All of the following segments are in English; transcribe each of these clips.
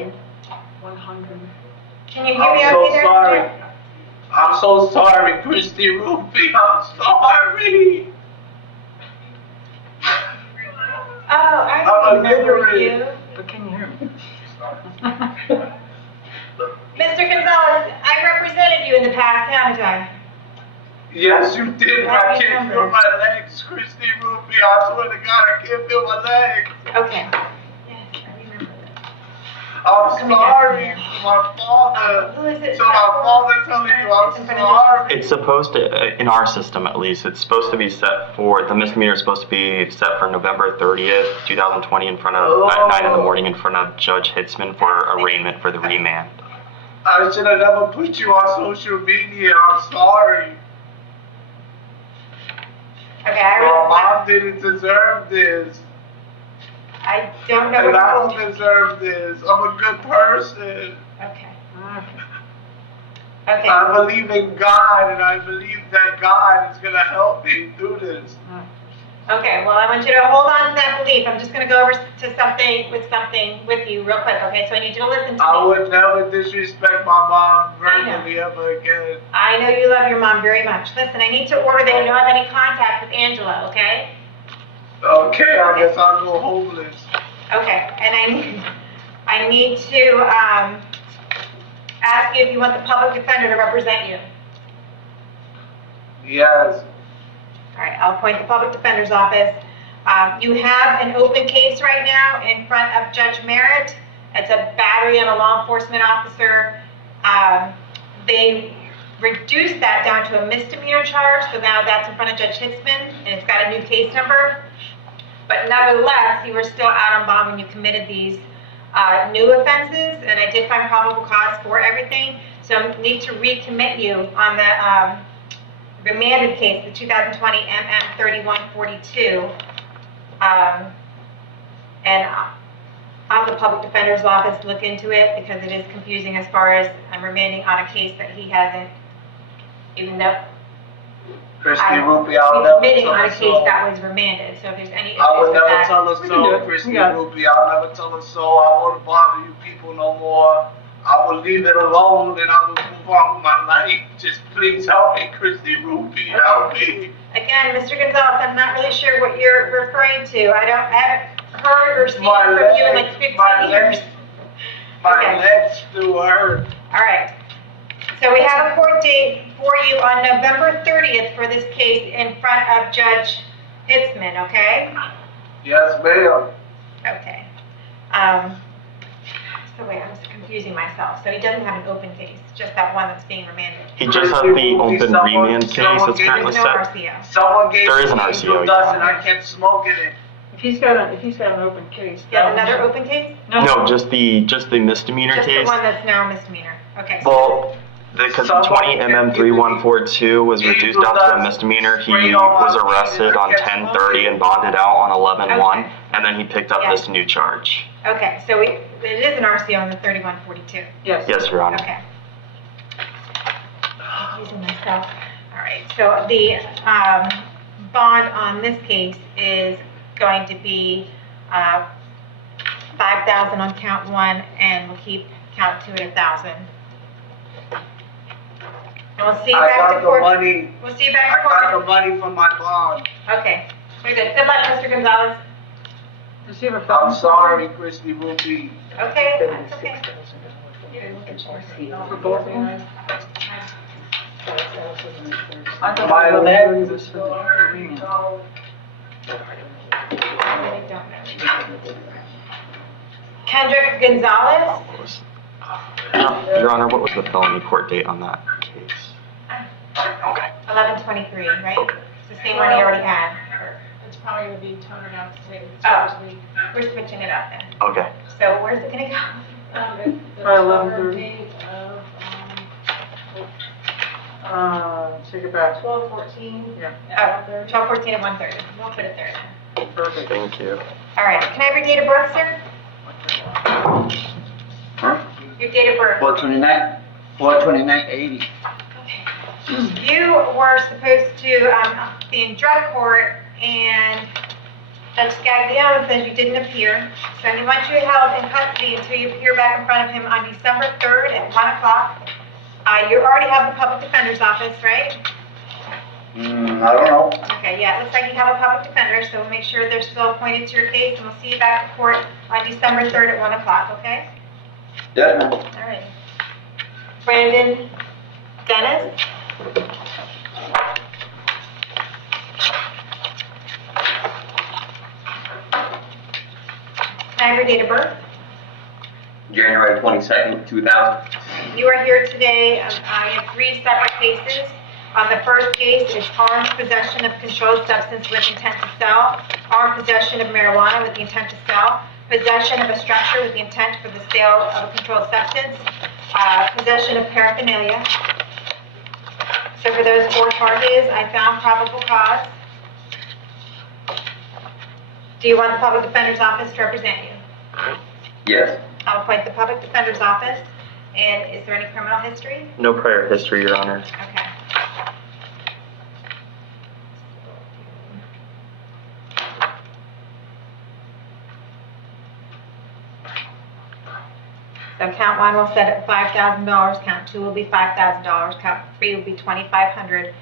100. Can you hear me I'm okay so there? sorry. I'm so sorry, Christy Ruby. I'm sorry. Oh, I I'm remember illiterate. you. But can you hear me? Mr. Gonzalez, I represented you in the past, haven't I? Yes, you did. How I do you can't remember? feel my legs, Christy Ruby. I swear to God, I can't feel my legs. Okay. Yes, I remember that. I'm Let me get sorry here. to my father. Who is it? To my father telling you I'm In front of sorry. It's supposed to, in our system at least, it's supposed to be set for, the misdemeanor is supposed to be set for November 30th, 2020 at 9 in the morning in front of Judge Hitzman for arraignment for the remand. I should have never put you on social media. I'm sorry. Okay, My mom didn't deserve this. I don't know And I what don't deserve this. I'm a good person. Okay. I Okay. believe in God, and I believe that God is going to help me through this. Okay, well, I want you to hold on to that belief. I'm just going to go over to something with you real quick, okay? So I need you to listen to I me. would never disrespect my mom verbally ever again. I know you love your mom very much. Listen, I need to order that you don't have any contact with Angela, okay? Okay, I guess I'll go homeless. Okay, and I need to ask you if you want the public defender to represent you. Yes. All right, I'll appoint the public defender's office. You have an open case right now in front of Judge Merritt. It's a battery on a law enforcement officer. They reduced that down to a misdemeanor charge, so now that's in front of Judge Hitzman, and it's got a new case number. But nevertheless, you were still out on bond when you committed these new offenses, and I did find probable cause for everything. So I need to recommit you on the remanded case, the 2020 MM 3142. And I'll have the public defender's office look into it because it is confusing as far as I'm remanding on a case that he hasn't, even though Christy Ruby, I'll never committing tell on a her case so. that was remanded. So if there's any I issues would with never that, tell her We can do so, it. Christy We got it. Ruby. I'll never tell her so. I won't bother you people no more. I will leave it alone and I will move on with my life. Just please help me, Christy Ruby. Help me. again, Mr. Gonzalez, I'm not really sure what you're referring to. I haven't heard or seen My from you in legs, like 15 my years. legs, my Okay. legs still hurt. All right. So we have a court date for you on November 30th for this case in front of Judge Hitzman, okay? Yes, ma'am. Okay. So wait, I'm just confusing myself. So he doesn't have an open case, just that one that's being remanded. He just has the open remand case that's someone currently There's no set. RCO. Someone gave There me is an angel RCO, dust yeah. and I kept smoking it. If he's got an open case. He has another open case? No, just the misdemeanor Just the case. one that's now a misdemeanor. Okay. So Well, because the 20 MM 3142 was reduced down to a misdemeanor, he was arrested on 10/30 and bonded out on 11/1, Okay. and then he picked up this new charge. okay, so it is an RCO on the 3142. Yes. Yes, Your Honor. Okay. Confusing myself. All right, so the bond on this case is going to be $5,000 on count one, and we'll keep count two at $1,000. And we'll see you I back got to the court. money. We'll see you back I to got the court. money from my bond. Okay, very good. Good luck, Mr. Gonzalez. Does he have a I'm felony? sorry, Christy Ruby. Okay, that's okay. For both of them? I thought My the legs legs are was for still the hurting. remand. I don't know. Kendrick Gonzalez? What was- Your Honor, what was the felony court date on that case? Okay. 11/23, right? It's the same one he already had. It's probably going to be toned out to say Oh. Thursday. We're switching it up then. Okay. So where's it gonna go? The By cover 11:30. date of Take it back. 12/14. Yeah. Oh, 12/14 at 1:30. We'll put it there then. Perfect. Thank you. All right, can I have your date of birth, sir? Your date of birth. 429/80. You were supposed to be in drug court, and Judge Scaglione says you didn't appear, so he wants you held in custody until you appear back in front of him on December 3rd at 1 o'clock. You already have the public defender's office, right? I don't know. Okay, yeah, it looks like you have a public defender, so we'll make sure they're still appointed to your case, and we'll see you back at court on December 3rd at 1 o'clock, okay? Yeah. All right. Brandon Dennis? Can I have your date of birth? January 22nd, 2000. You are here today, you have 3 separate cases. The first case is armed possession of controlled substance with intent to sell, armed possession of marijuana with the intent to sell, possession of a structure with the intent for the sale of a controlled substance, possession of paraphernalia. So for those 4 charges, I found probable cause. Do you want the public defender's office to represent you? Yes. I'll appoint the public defender's office. And is there any criminal history? No prior history, Your Honor. Okay. So count 1 will set at $5,000, count 2 will be $5,000, count 3 will be $2,500,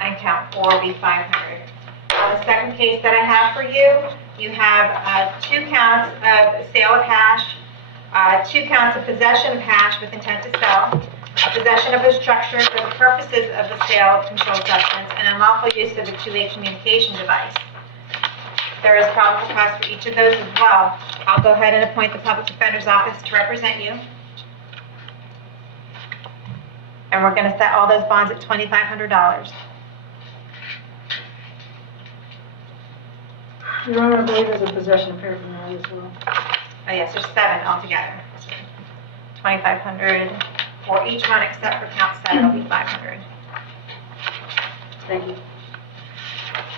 and count 4 will be $500. The second case that I have for you, you have 2 counts of sale of hash, 2 counts of possession of hash with intent to sell, possession of a structure for the purposes of the sale of controlled substance, and unlawful use of a two-way communication device. There is probable cause for each of those as well. I'll go ahead and appoint the public defender's office to represent you. And we're going to set all those bonds at $2,500. Your Honor, I believe there's a possession of paraphernalia as well. Oh yes, there's 7 altogether. 2,500 for each one except for count 7 will be 500. Thank you.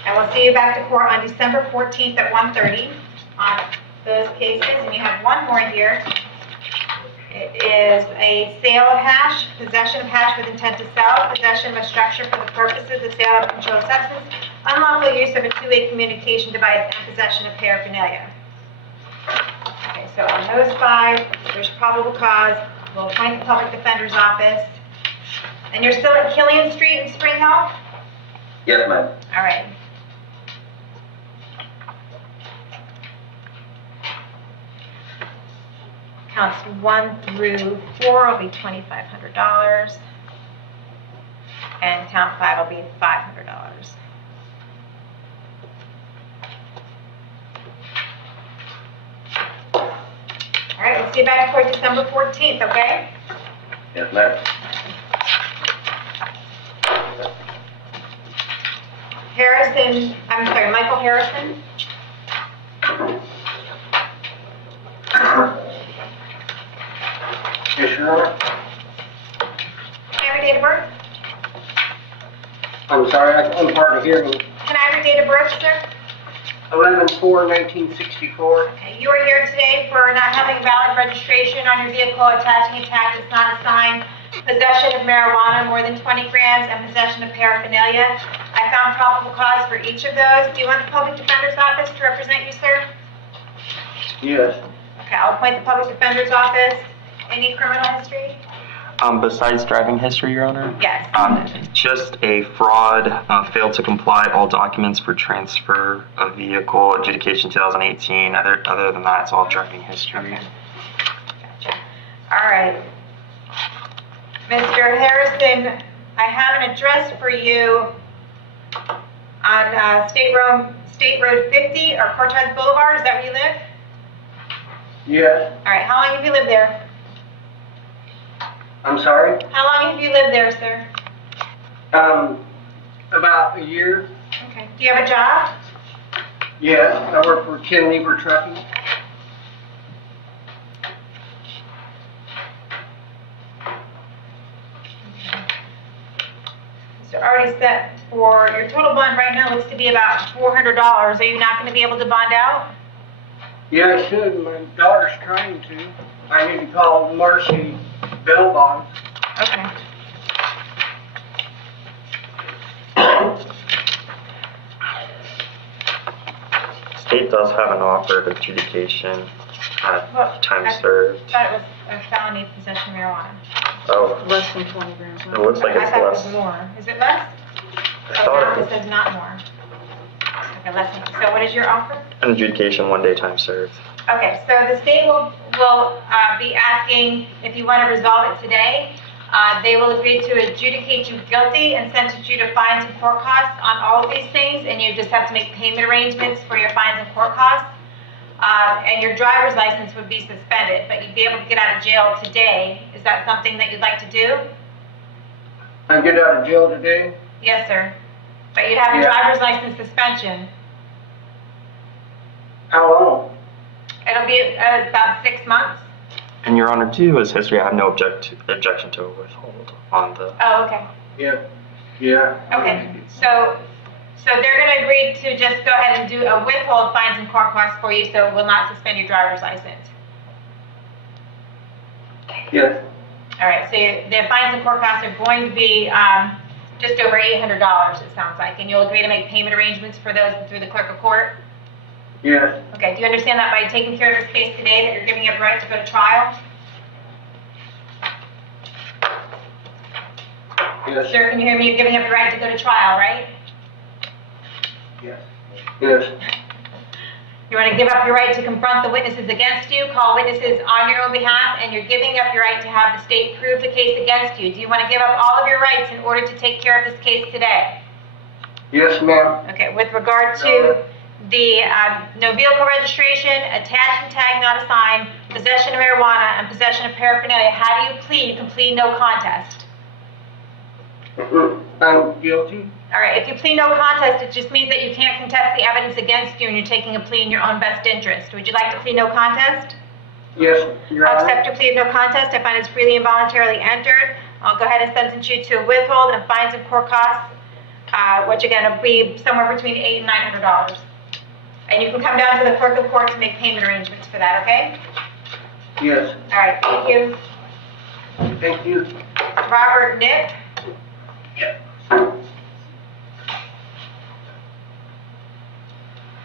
And we'll see you back to court on December 14th at 1:30 on those cases. And you have one more here. It is a sale of hash, possession of hash with intent to sell, possession of a structure for the purposes of sale of a controlled substance, unlawful use of a two-way communication device, and possession of paraphernalia. Okay, so on those 5, there's probable cause. We'll appoint the public defender's office. And you're still at Killian Street in Spring Hill? Yes, ma'am. All right. Counts 1 through 4 will be $2,500. And count 5 will be $500. All right, we'll see you back at court December 14th, okay? Yes, ma'am. Michael Harrison. Yes, Your Honor. Can I have your date of birth? I'm sorry, I'm hard of hearing. Can I have your date of birth, sir? 11/4/1964. Okay, you are here today for not having valid registration on your vehicle, attaching a tag that's not assigned, possession of marijuana more than 20 grams, and possession of paraphernalia. I found probable cause for each of those. Do you want the public defender's office to represent you, sir? Yes. Okay, I'll appoint the public defender's office. Any criminal history? Besides driving history, Your Honor? Yes. Just a fraud, failed to comply all documents for transfer of vehicle, adjudication 2018. Other than that, it's all driving history. Okay. Gotcha. All right. Mr. Harrison, I have an address for you on State Road 50 or Cortez Boulevard. Is that where you live? Yes. All right. How long have you lived there? I'm sorry? How long have you lived there, sir? About a year. Okay. Do you have a job? Yes, I work for Ken Lieber Trucking. So already set for your total bond right now looks to be about $400. Are you not going to be able to bond out? Yeah, I should. My daughter's trying to. I need to call Marcy Bell Bond. Okay. state does have an offer of adjudication at Well, time I served. thought it was a felony possession of marijuana. Oh, Less than 20 grams. it looks like I it's thought it less. was more. Is it less? I Oh, thought now it it was says not more. Okay, less than, so what is your offer? an adjudication, 1 day time served. Okay, so the state will be asking if you want to resolve it today. They will agree to adjudicate you guilty and sentence you to fines and court costs on all of these things, and you just have to make payment arrangements for your fines and court costs. And your driver's license would be suspended, but you'd be able to get out of jail today. Is that something that you'd like to do? I get out of jail today? Yes, sir. But you'd have a Yeah. driver's license suspension. How long? It'll be about 6 months. And Your Honor, due to his history, I have no objection to a withhold on the. Oh, okay. Yeah. Yeah. Okay, so they're gonna agree to just go ahead and do a withhold fines and court costs for you, so it will not suspend your driver's license. Yes. All right, so the fines and court costs are going to be just over $800, it sounds like, and you'll agree to make payment arrangements for those through the clerk of court? Yes. Okay, do you understand that by taking care of this case today, that you're giving up the right to go to trial? Yes. Sir, can you hear me? You're giving up the right to go to trial, right? Yes. Yes. You want to give up your right to confront the witnesses against you, call witnesses on your own behalf, and you're giving up your right to have the state prove the case against you. Do you want to give up all of your rights in order to take care of this case today? Yes, ma'am. Okay, with regard to the no vehicle registration, attach and tag not assigned, possession of marijuana, and possession of paraphernalia, how do you plead? You can plead no contest. I'm guilty. All right, if you plead no contest, it just means that you can't contest the evidence against you and you're taking a plea in your own best interest. Would you like to plead no contest? Yes, Your I'll Honor. accept your plea of no contest. I find it's freely and voluntarily entered. I'll go ahead and sentence you to a withhold and fines and court costs, which again will be somewhere between $800 and $900. And you can come down to the clerk of court to make payment arrangements for that, okay? Yes. All right, thank you. Thank you. Robert Nick.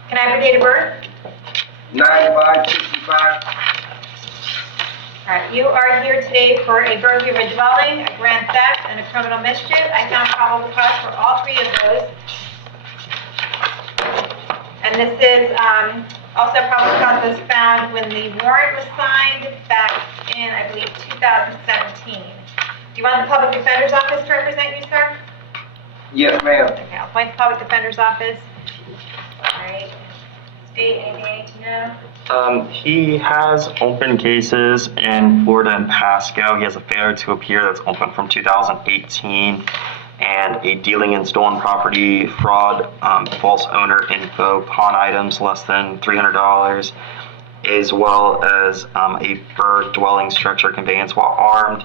Can I have your date of birth? 9565. All right, you are here today for a burglary of a dwelling, a grand theft, and a criminal mischief. I found probable cause for all three of those. And this is also probable cause was found when the warrant was signed back in, I believe, 2017. Do you want the public defender's office to represent you, sir? Yes, ma'am. Okay, I'll appoint the public defender's office. All right. State, anything I need to know? He has open cases in Florida and Pasco. He has a failure to appear that's open from 2018, and a dealing in stolen property, fraud, false owner info, pawn items less than $300, as well as a bird dwelling structure conveyance while armed.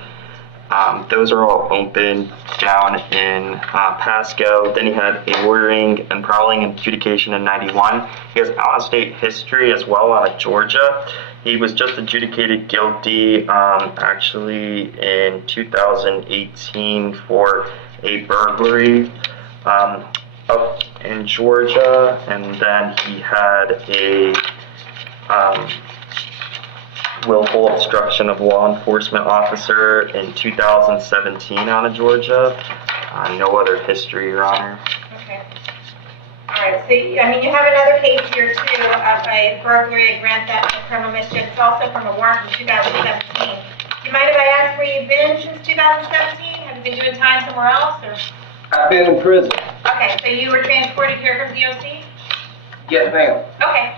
Those are all open down in Pasco. Then he had a loitering and prowling adjudication in 91. He has out-of-state history as well out of Georgia. He was just adjudicated guilty actually in 2018 for a burglary up in Georgia, and then he had a willful obstruction of law enforcement officer in 2017 out of Georgia. No other history, Your Honor. Okay. All right, so, I mean, you have another case here, too, of a burglary, a grand theft, and a criminal mischief. It's also from a warrant from 2017. Do you mind if I ask where you've been since 2017? Have you been doing time somewhere else, or? I've been in prison. Okay, so you were transported here from DOC? Yes, ma'am. Okay.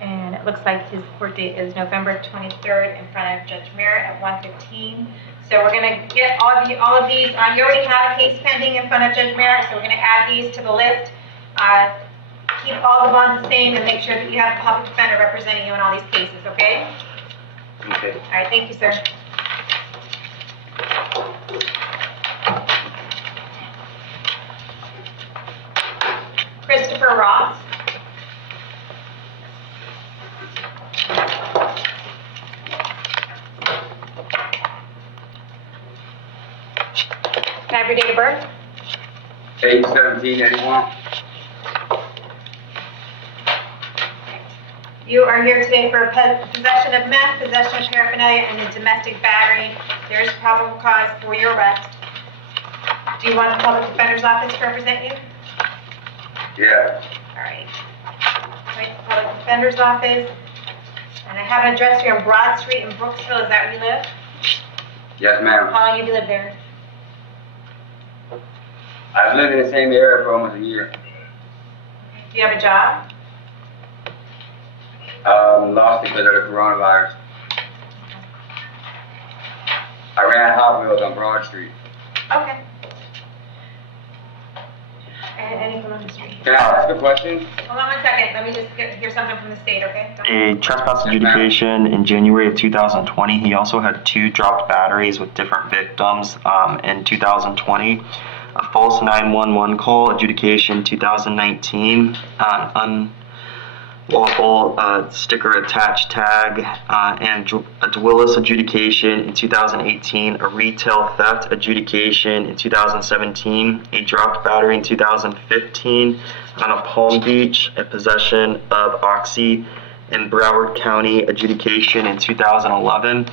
And it looks like his court date is November 23rd in front of Judge Merritt at 1:15. So we're going to get all of these. You already have a case pending in front of Judge Merritt, so we're going to add these to the list. Keep all the bonds the same and make sure that you have a public defender representing you in all these cases, okay? Okay. All right, thank you, sir. Christopher Ross. Can I have your date of birth? 8/17/81. You are here today for possession of meth, possession of paraphernalia, and a domestic battery. There is probable cause for your arrest. Do you want the public defender's office to represent you? Yeah. All right. Right, the public defender's office. And I have an address here on Broad Street in Brooksville. Is that where you live? Yes, ma'am. How long have you lived there? I've lived in the same area for almost a year. Do you have a job? Lost it because of the coronavirus. I ran Hot Wheels on Broad Street. Okay. And any criminal history? Can I ask a question? Hold on 1 second. Let me just hear something from the state, okay? A trespass adjudication in January of 2020. He also had 2 dropped batteries with different victims in 2020. A false 911 call adjudication 2019. Unlawful sticker attached tag and a Willis adjudication in 2018. A retail theft adjudication in 2017. A dropped battery in 2015. On a Palm Beach, a possession of Oxy in Broward County adjudication in 2011.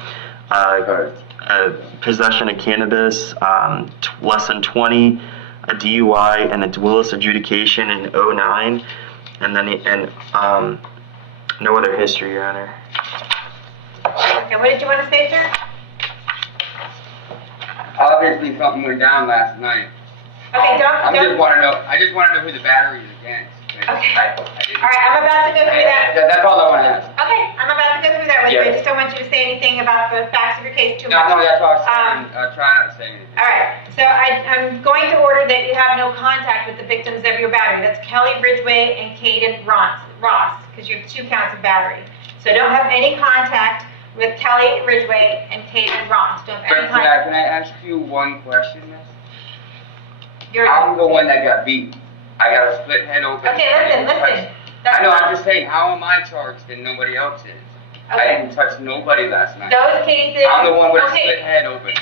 Possession of cannabis, less than 20, a DUI, and a Willis adjudication in 09, and then no other history, Your Honor. Okay, what did you want to say, sir? Obviously, something went down last night. Okay, I just want to know who the battery is against. Okay. All right, I'm about to go through that. That's all I want to ask. Okay, I'm about to go through that with you. I Yeah. just don't want you to say anything about the facts of your case too No, much. no, that's all I'm saying. Try not to say anything. All right, so I'm going to order that you have no contact with the victims of your battery. That's Kelly Ridgway and Caden Ross, because you have 2 counts of battery. So don't have any contact with Kelly Ridgway and Caden Ross. Don't have But any contact. can I ask you one question, miss? You're- I'm the one that got beat. I got a split head open. Okay, listen. I know, I'm just saying, how am I charged and nobody else is? I Okay. didn't touch nobody last night. Those cases. I'm the one with a okay. split head open.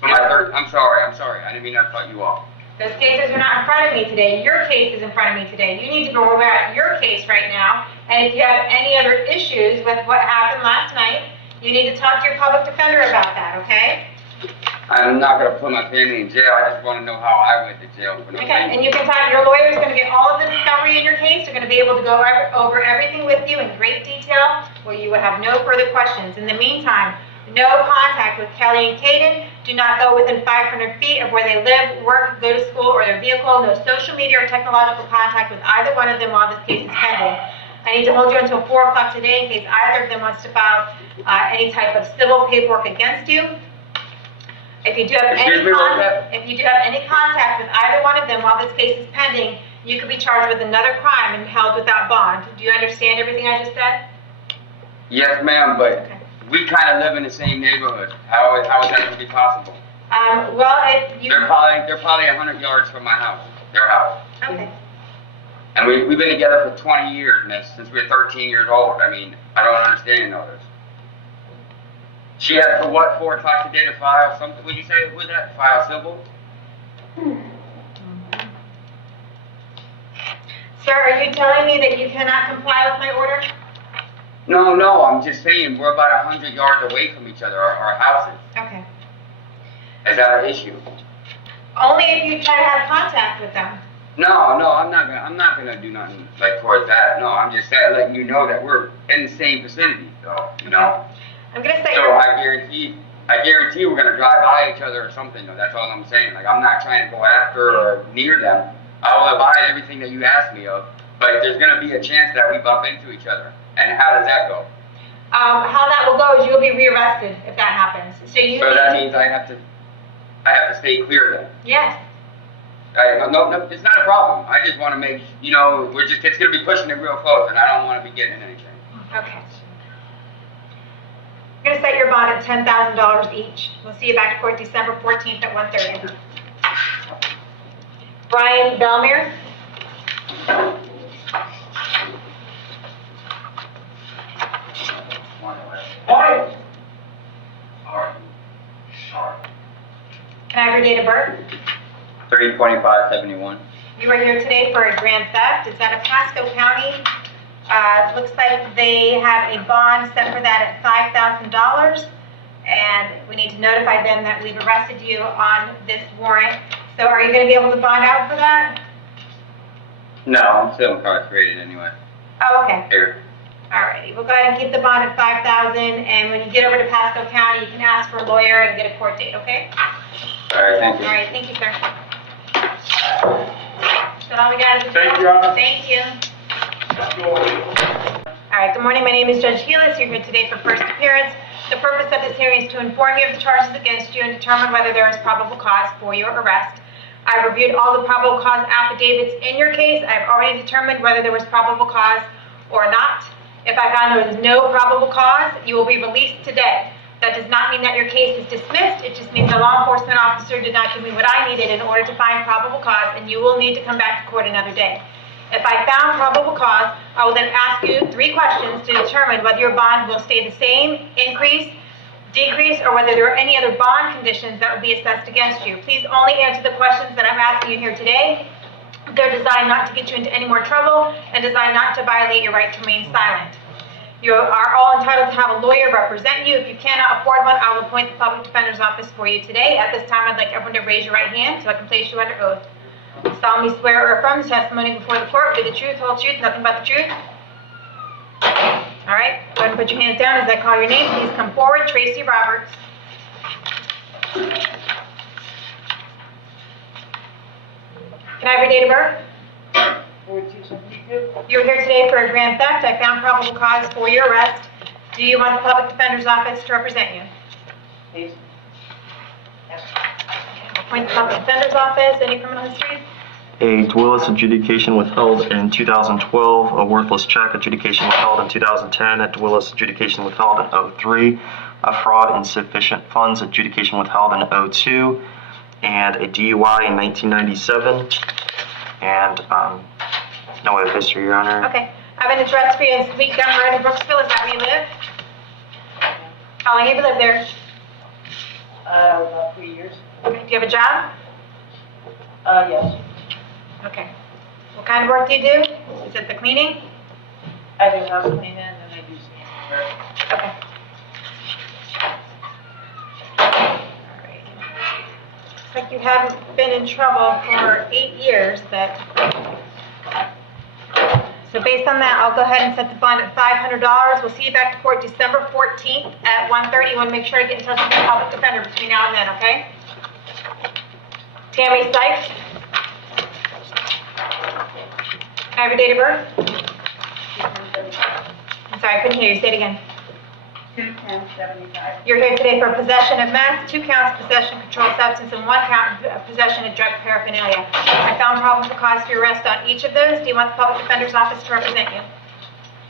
For my third, I'm sorry, I didn't mean to cut you off. Those cases are not in front of me today. Your case is in front of me today. You need to go over at your case right now. And if you have any other issues with what happened last night, you need to talk to your public defender about that, okay? I'm not gonna put my family in jail, I just wanna know how I went to jail for no Okay, and reason. you can talk, your lawyer's gonna get all of the discovery in your case. They're gonna be able to go over everything with you in great detail, where you will have no further questions. In the meantime, no contact with Kelly and Caden. Do not go within 500 feet of where they live, work, go to school, or their vehicle. No social media or technological contact with either one of them while this case is pending. I need to hold you until 4 o'clock today in case either of them wants to file any type of civil paperwork against you. If you do have Excuse me, what was that? if you do have any contact with either one of them while this case is pending, you could be charged with another crime and held without bond. Do you understand everything I just said? Yes, ma'am, but Okay. we kinda live in the same neighborhood. How is that gonna be possible? Well, if you They're probably 100 yards from my house, their house. okay. And we've been together for 20 years, miss, since we were 13 years old. I mean, I don't understand all this. She had, 4 o'clock today to file something, what did you say, was that, file civil? Sir, are you telling me that you cannot comply with my order? No, I'm just saying, we're about 100 yards away from each other, our houses. Okay. Is that an issue? Only if you try to have contact with them. No, I'm not gonna do nothing like towards that. No, I'm just saying, letting you know that we're in the same vicinity, though, you know? I'm gonna say So I guarantee we're gonna drive by each other or something, though. That's all I'm saying. Like, I'm not trying to go after or near them. I will abide everything that you asked me of, but there's gonna be a chance that we bump into each other. And how does that go? how that will go is you'll be rearrested if that happens. So you So need that to- means I have to stay clear then. Yes. No, it's not a problem. I just want to make, it's going to be pushing it real close, and I don't want to be getting anything. Okay. I'm gonna set your bond at $10,000 each. We'll see you back to court December 14th at 1:30. Brian Belmere. Morning. Sorry. Can I have your date of birth? 3/25/71. You are here today for a grand theft. It's out of Pasco County. It looks like they have a bond set for that at $5,000, and we need to notify them that we've arrested you on this warrant. So are you going to be able to bond out for that? No, I'm still incarcerated anyway. Oh, okay. Here. Alrighty, we'll go ahead and keep the bond at $5,000, and when you get over to Pasco County, you can ask for a lawyer and get a court date, okay? All right, thank you. Alright, thank you, sir. Is that all we got? Thank you, Your Honor. Thank you. Alright, good morning, my name is Judge Healis. You're here today for first appearance. The purpose of this hearing is to inform you of the charges against you and determine whether there is probable cause for your arrest. I've reviewed all the probable cause affidavits in your case. I've already determined whether there was probable cause or not. If I found there was no probable cause, you will be released today. That does not mean that your case is dismissed. It just means the law enforcement officer did not give me what I needed in order to find probable cause, and you will need to come back to court another day. If I found probable cause, I will then ask you 3 questions to determine whether your bond will stay the same, increase, decrease, or whether there are any other bond conditions that will be assessed against you. Please only answer the questions that I'm asking you here today. They're designed not to get you into any more trouble and designed not to violate your right to remain silent. You are all entitled to have a lawyer represent you. If you cannot afford one, I will appoint the public defender's office for you today. At this time, I'd like everyone to raise your right hand so I can place you under oath. Solemnly swear or affirm the testimony before the court will be the truth, whole truth, nothing but the truth. All right, go ahead and put your hands down as I call your name. Please come forward. Tracy Roberts. Can I have your date of birth? 4272. You're here today for a grand theft. I found probable cause for your arrest. Do you want the public defender's office to represent you? Please. Yes. Appoint the public defender's office. Any criminal history? A Willis adjudication withheld in 2012, a worthless check adjudication withheld in 2010, a Willis adjudication withheld in 03, a fraud insufficient funds adjudication withheld in 02, and a DUI in 1997, and no other history, Your Honor. Okay. I have an address for you in Sweet Gum Road in Brooksville. Is that where you live? How long have you lived there? About 3 years. Okay. Do you have a job? Yes. Okay. What kind of work do you do? Is it the cleaning? I do house cleaning and I do some work. Okay. Alright. Looks like you haven't been in trouble for 8 years. So based on that, I'll go ahead and set the bond at $500. We'll see you back to court December 14th at 1:30. You want to make sure to get in touch with your public defender between now and then, okay? Tammy Sykes. Can I have your date of birth? I'm sorry, I couldn't hear you. Say it again. 21075. You're here today for possession of meth, 2 counts of possession of controlled substance, and 1 count of possession of drug paraphernalia. I found probable cause for your arrest on each of those. Do you want the public defender's office to represent you?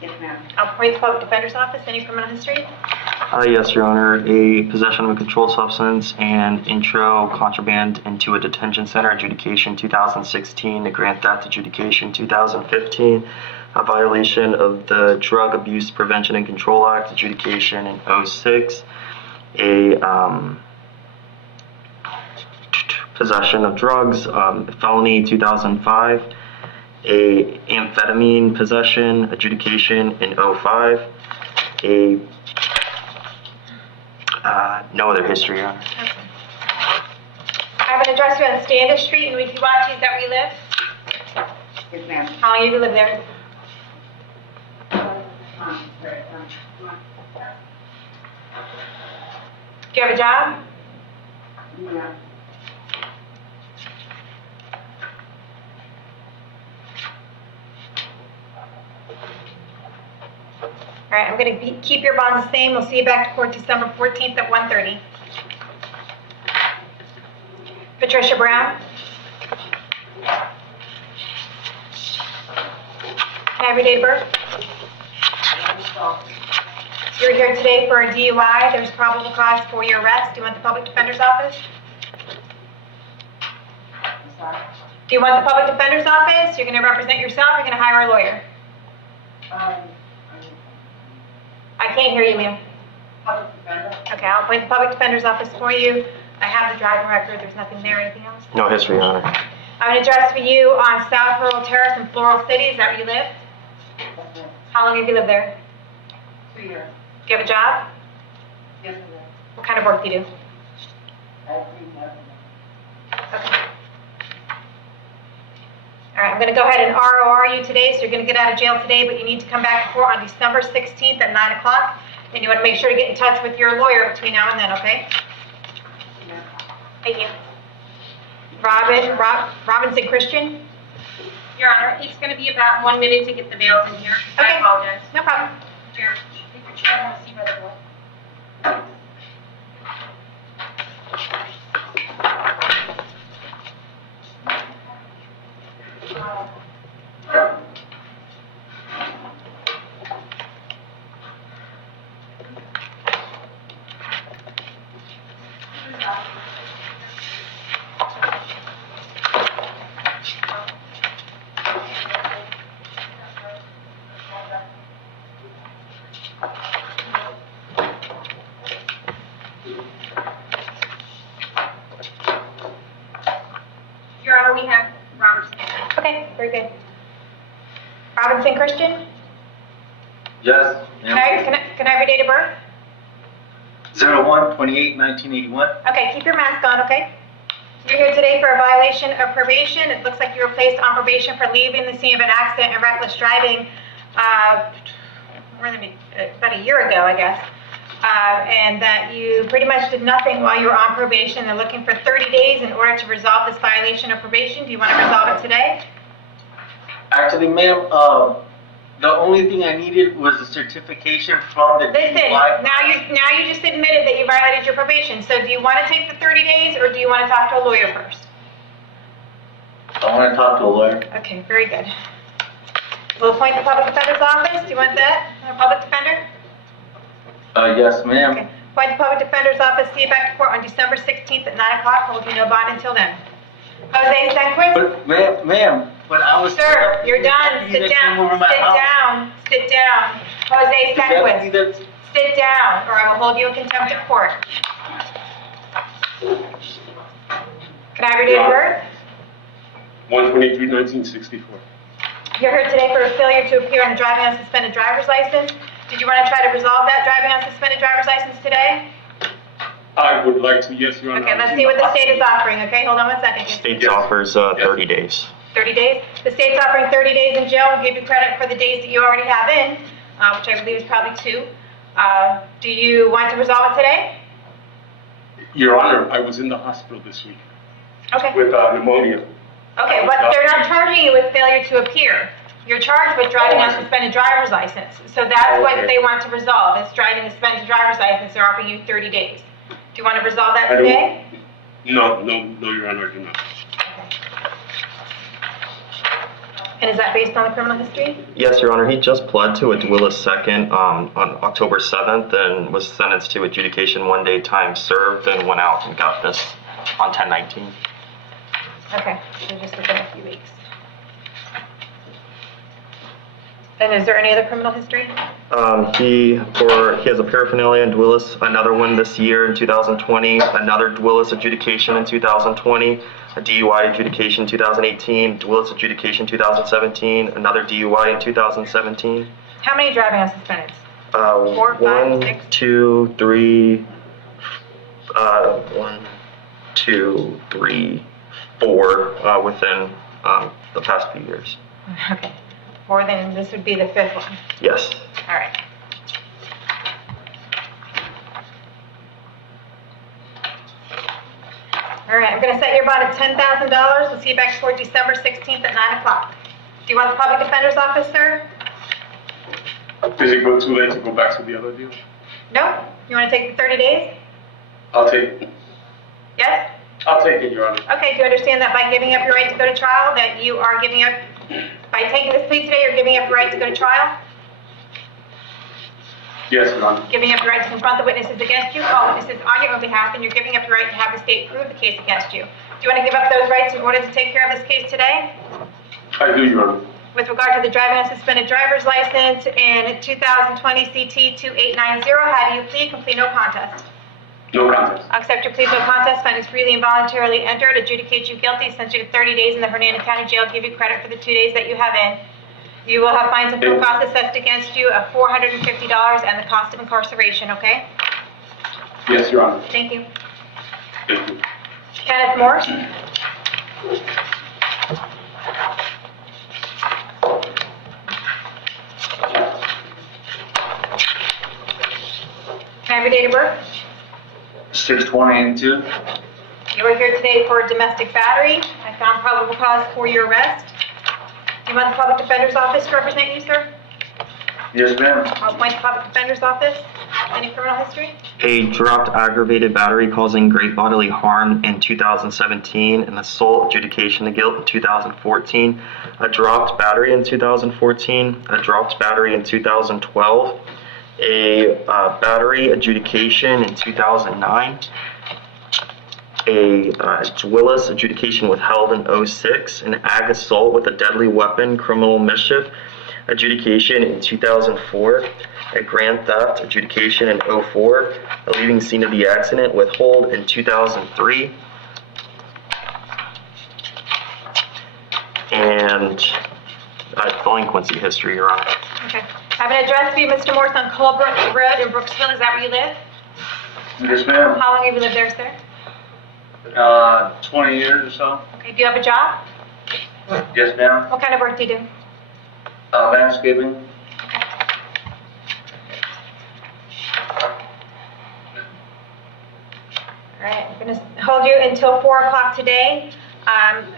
Yes, ma'am. I'll appoint the public defender's office. Any criminal history? Yes, Your Honor. A possession of a controlled substance and intro contraband into a detention center adjudication 2016, a grand theft adjudication 2015, a violation of the Drug Abuse Prevention and Control Act adjudication in 06, a possession of drugs, felony 2005, a amphetamine possession adjudication in 05, a no other history, Your Honor. Okay. I have an address here on Standish Street in Weekiwachi. Is that where you live? Yes, ma'am. How long have you lived there? Do you have a job? Yeah. All right, I'm going to keep your bonds the same. We'll see you back to court December 14th at 1:30. Patricia Brown. Can I have your date of birth? You're here today for a DUI. There's probable cause for your arrest. Do you want the public defender's office? I'm sorry. Do you want the public defender's office? You're going to represent yourself, you're going to hire a lawyer? I can't hear you, ma'am. Public defender. Okay, I'll appoint the public defender's office for you. I have the driving record, there's nothing there, anything else? No history, Your Honor. I have an address for you on South Rural Terrace in Floral City, is that where you live? How long have you lived there? 2 years. Do you have a job? Yes, ma'am. What kind of work do you do? I think that. Okay. All right, I'm going to go ahead and ROR you today, so you're going to get out of jail today, but you need to come back to court on December 16th at 9 o'clock, and you want to make sure to get in touch with your lawyer between now and then, okay? Thank you. Robinson Christian? Your Honor, it's going to be about 1 minute to get the mails in here. Okay. I apologize. No problem. Here, take your chair, I want to see by the door. Your Honor, we have Robertson. Okay, very good. Robinson Christian? Yes. Can I have your date of birth? 01/28/1981. Okay, keep your mask on, okay? You're here today for a violation of probation. It looks like you were placed on probation for leaving the scene of an accident and reckless driving about a year ago, I guess. And that you pretty much did nothing while you were on probation. They're looking for 30 days in order to resolve this violation of probation. Do you want to resolve it today? Actually, ma'am, the only thing I needed was a certification from the Listen, DUI. now you just admitted that you violated your probation. So do you want to take the 30 days or do you want to talk to a lawyer first? I want to talk to a lawyer. Okay, very good. We'll appoint the public defender's office. Do you want that? A public defender? Yes, ma'am. Okay. Appoint the public defender's office. See you back to court on December 16th at 9 o'clock. Hold you no bond until then. Jose Stenquist? But, ma'am, when I was... Sir, you're done. Sit down. Sit down. Jose Stenquist. Sit down, or I will hold you in contempt of court. Can I have your date of birth? 1/23/1964. You're here today for a failure to appear on a driving on suspended driver's license. Did you want to try to resolve that driving on suspended driver's license today? I would like to, yes, Your Honor. Okay, let's see what the state is offering, okay? Hold on 1 second. State offers 30 days. 30 days? The state's offering 30 days in jail. We'll give you credit for the days that you already have in, which I believe is probably 2. Do you want to resolve it today? Your Honor, I was in the hospital this week Okay. with pneumonia. Okay, but they're not charging you with failure to appear. You're charged with driving on suspended driver's license. So that's what they want to resolve, is driving a suspended driver's license. They're offering you 30 days. Do you want to resolve that today? No, Your Honor, I do not. And is that based on the criminal history? Yes, Your Honor. He just pled to a duelist second on October 7th and was sentenced to adjudication 1 day time served and went out and got this on 10/19. Okay, so just within a few weeks. And is there any other criminal history? He has a paraphernalia and duelist, another one this year in 2020, another duelist adjudication in 2020, a DUI adjudication 2018, duelist adjudication 2017, another DUI in 2017. How many driving on suspended? 4, 5, 6? 2, 3, 1, 2, 3, 4 within the past few years. Okay. 4, then this would be the 5th one. Yes. All right. All right, I'm going to set your bond at $10,000. We'll see you back for December 16th at 9 o'clock. Do you want the public defender's office, sir? Is it too late to go back to the other deal? No? You want to take the 30 days? I'll take it. Yes? I'll take it, Your Honor. Okay, do you understand that by giving up your right to go to trial, that you are giving up, by taking this plea today, you're giving up your right to go to trial? Yes, Your Honor. Giving up your right to confront the witnesses against you, call witnesses on your own behalf, and you're giving up your right to have the state prove the case against you. Do you want to give up those rights in order to take care of this case today? I do, Your Honor. With regard to the driving on suspended driver's license in 2020 CT 2890, how do you plead? Complete no contest. No contest. I'll accept your plea of no contest, findings freely and voluntarily entered, adjudicate you guilty, sentence you to 30 days in the Hernando County Jail, give you credit for the 2 days that you have in. You will have fines and court costs assessed against you of $450 and the cost of incarceration, okay? Yes, Your Honor. Thank you. Thank you. Kenneth Morse? Can I have your date of birth? 6/2082. You are here today for domestic battery. I found probable cause for your arrest. Do you want the public defender's office to represent you, sir? Yes, ma'am. I'll appoint the public defender's office. Any criminal history? A dropped aggravated battery causing great bodily harm in 2017, an assault adjudication of guilt in 2014, a dropped battery in 2014, a dropped battery in 2012, a battery adjudication in 2009, a Willis adjudication withheld in 06, an ag assault with a deadly weapon, criminal mischief adjudication in 2004, a grand theft adjudication in 04, a leaving scene of the accident withhold in 2003, and delinquency history, Your Honor. Okay. I have an address for you, Mr. Morse, on Colebrook Road in Brooksville. Is that where you live? Yes, ma'am. How long have you lived there, sir? 20 years or so. Okay. Do you have a job? Yes, ma'am. What kind of work do you do? Landscaping. All right. I'm going to hold you until 4 o'clock today.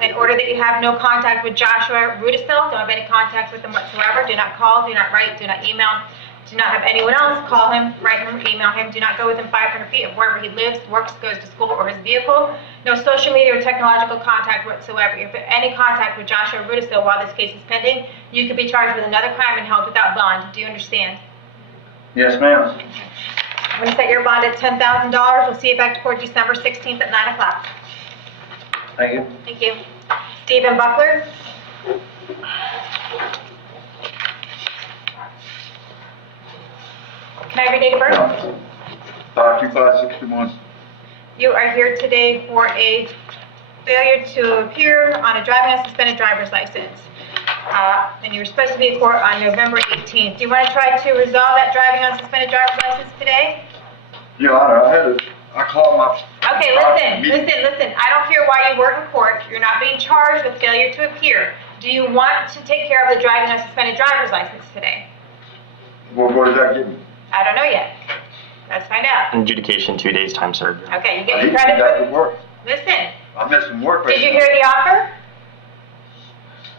In order that you have no contact with Joshua Rudisil, don't have any contact with him whatsoever. Do not call, do not write, do not email, do not have anyone else call him, write him, or email him. Do not go within 500 feet of wherever he lives, works, goes to school, or his vehicle. No social media or technological contact whatsoever. If any contact with Joshua Rudisil while this case is pending, you could be charged with another crime and held without bond. Do you understand? Yes, ma'am. I'm going to set your bond at $10,000. We'll see you back to court December 16th at 9 o'clock. Thank you. Thank you. Stephen Buckler. Can I have your date of birth? 2561. You are here today for a failure to appear on a driving on suspended driver's license. And you were supposed to be in court on November 18th. Do you want to try to resolve that driving on suspended driver's license today? Your Honor, I called my... Okay, listen. I don't care why you weren't in court. You're not being charged with failure to appear. Do you want to take care of the driving on suspended driver's license today? What does that give me? I don't know yet. Let's find out. Adjudication 2 days time served. Okay, you I get need your to credit get back for... to work. Listen, I missed some work. did you hear the offer?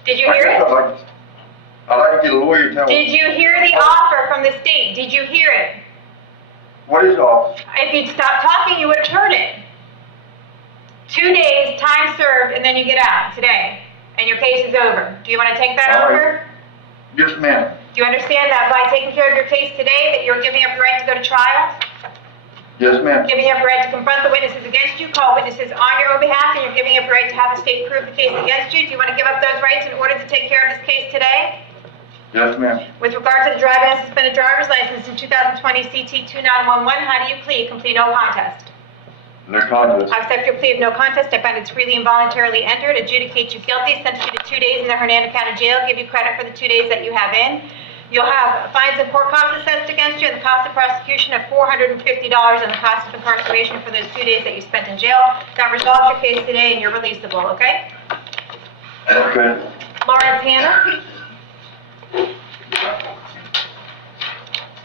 Did you hear it? I'd like to get a lawyer to tell me. Did you hear the offer from the state? Did you hear it? What is all? If you'd stopped talking, you would have heard it. 2 days, time served, and then you get out today, and your case is over. Do you want to take that All offer? right. Yes, ma'am. Do you understand that by taking care of your case today, that you're giving up the right to go to trial? Yes, ma'am. Giving up the right to confront the witnesses against you, call witnesses on your own behalf, and you're giving up the right to have the state prove the case against you. Do you want to give up those rights in order to take care of this case today? Yes, ma'am. With regard to the driving on suspended driver's license in 2020 CT 2911, how do you plead? Complete no contest. No contest. I accept your plea of no contest. I find it's freely and voluntarily entered. Adjudicate you guilty. Sentence you to 2 days in the Hernando County Jail. Give you credit for the 2 days that you have in. You'll have fines and court costs assessed against you, and the cost of prosecution of $450, and the cost of incarceration for those 2 days that you spent in jail. That resolves your case today, and you're releasable. Okay? Okay. Lawrence Hannah.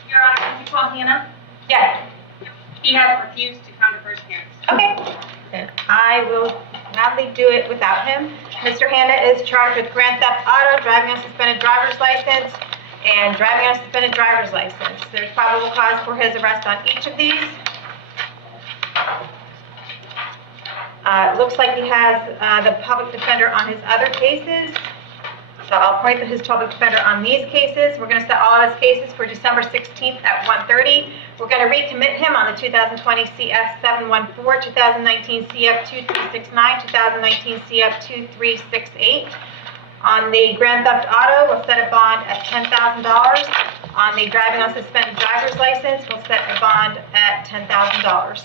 Your Honor, can you call Hannah? Yes. He has refused to come to first hearing. Okay. Then I will gladly do it without him. Mr. Hannah is charged with grand theft auto, driving a suspended driver's license, and driving a suspended driver's license. There's probable cause for his arrest on each of these. It looks like he has the public defender on his other cases. So I'll appoint his public defender on these cases. We're going to set all of his cases for December 16th at 1:30. We're going to recommit him on the 2020 CF 714, 2019 CF 2369, 2019 CF 2368. On the Grand Theft Auto, we'll set a bond at $10,000. On the driving on suspended driver's license, we'll set a bond at $10,000.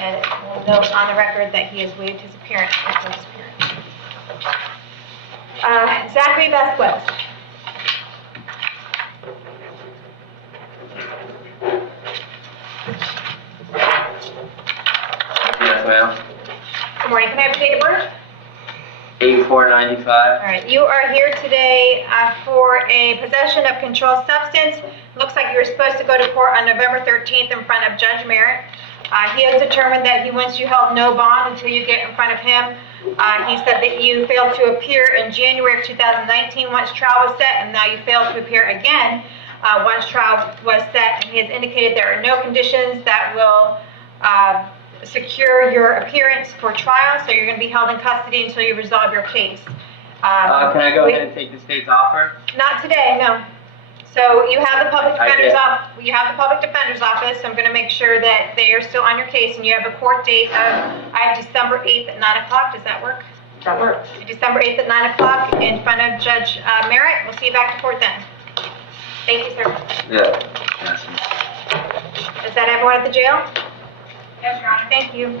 And we'll note on the record that he has waived his appearance. Zachary Vasquez. Yes, ma'am. Good morning. Can I have your date of birth? 8495. All right. You are here today for a possession of controlled substance. Looks like you were supposed to go to court on November 13th in front of Judge Merritt. He has determined that he wants you held no bond until you get in front of him. He said that you failed to appear in January of 2019 once trial was set, and now you failed to appear again once trial was set. And he has indicated there are no conditions that will secure your appearance for trial, so you're going to be held in custody until you resolve your case. Can I go ahead and take the state's offer? Not today, no. So you have the public defender's office. You have the public defender's office. I'm going to make sure that they are still on your case, and you have a court date of I have December 8th at 9 o'clock. Does that work? That works. December 8th at 9 o'clock in front of Judge Merritt. We'll see you back to court then. Thank you, sir. Yeah. Yes. Is that everyone at the jail? Yes, Your Honor. Thank you.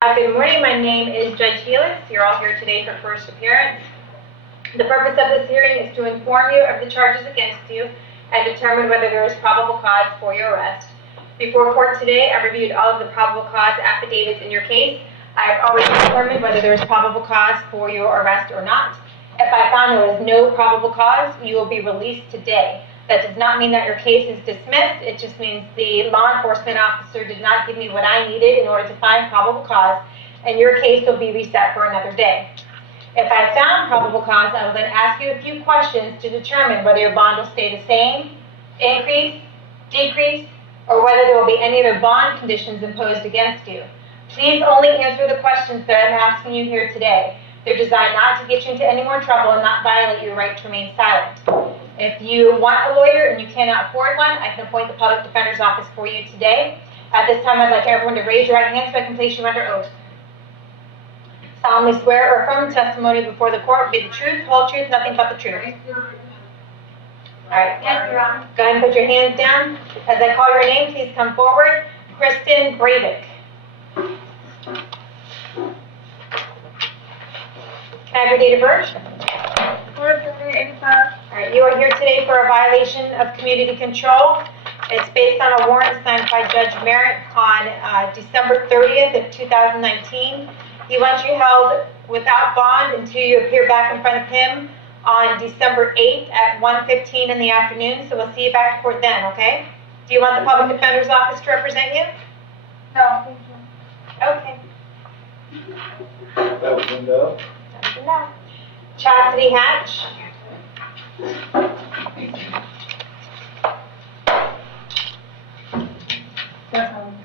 Good morning. My name is Judge Healis. You're all here today for first appearance. The purpose of this hearing is to inform you of the charges against you and determine whether there is probable cause for your arrest. Before court today, I reviewed all of the probable cause affidavits in your case. I have already determined whether there is probable cause for your arrest or not. If I found there was no probable cause, you will be released today. That does not mean that your case is dismissed. It just means the law enforcement officer did not give me what I needed in order to find probable cause, and your case will be reset for another day. If I found probable cause, I will then ask you a few questions to determine whether your bond will stay the same, increase, decrease, or whether there will be any other bond conditions imposed against you. Please only answer the questions that I'm asking you here today. They're designed not to get you into any more trouble and not violate your right to remain silent. If you want a lawyer and you cannot afford one, I can appoint the public defender's office for you today. At this time, I'd like everyone to raise your right hand so I can place you under oath. Solemnly swear or affirm testimony before the court will be the truth, whole truth, nothing but the truth. All right. Yes, Your Honor. Go ahead and put your hands down. As I call your name, please come forward. Kristen Breivik. Can I have your date of birth? 4/85. All right. You are here today for a violation of community control. It's based on a warrant signed by Judge Merritt on December 30th of 2019. He wants you held without bond until you appear back in front of him on December 8th at 1:15 in the afternoon. So we'll see you back to court then, okay? Do you want the public defender's office to represent you? No, thank you. Okay. That was window. Chastity Hatch.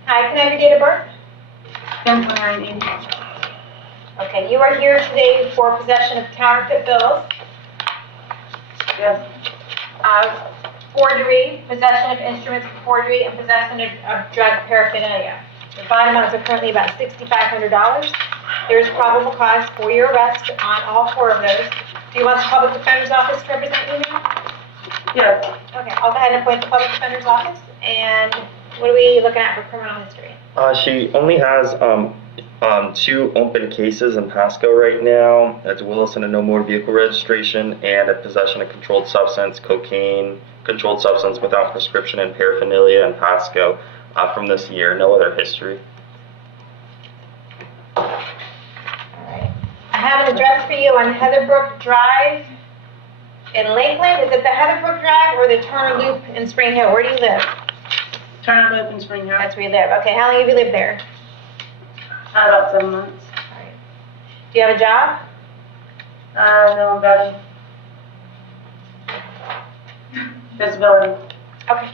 Hi, can I have your date of birth? 10/29/80. Okay, you are here today for possession of counterfeit bills, Yes. forgery, possession of instruments for forgery, and possession of drug paraphernalia. The bond amounts are currently about $6,500. There is probable cause for your arrest on all four of those. Do you want the public defender's office to represent you now? Yes. Okay, I'll go ahead and appoint the public defender's office. And what are we looking at for criminal history? She only has 2 open cases in Pasco right now. That's Willis and a no motor vehicle registration, and a possession of controlled substance, cocaine, controlled substance without prescription, and paraphernalia in Pasco from this year. No other history. I have an address for you on Heatherbrook Drive in Lakeland. Is it the Heatherbrook Drive or the Turner Loop in Spring Hill? Where do you live? Turner Loop in Spring Hill. That's where you live. Okay, how long have you lived there? About 7 months. All right. Do you have a job? No, I'm better. Disability. Okay.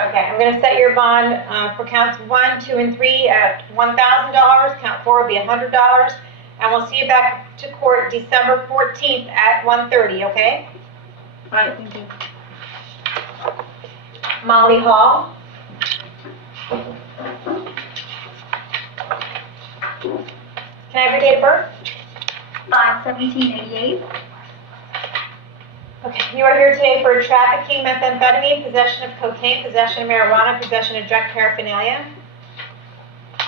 Okay, I'm gonna set your bond, for counts 1, 2, and 3 at $1,000, count 4 will be $100, and we'll see you back to court December 14th at 1:30, okay? All right, thank you. Molly Hall. Can I have your date of birth? 5/17/88. Okay, you are here today for trafficking, methamphetamine, possession of cocaine, possession of marijuana, possession of drug paraphernalia.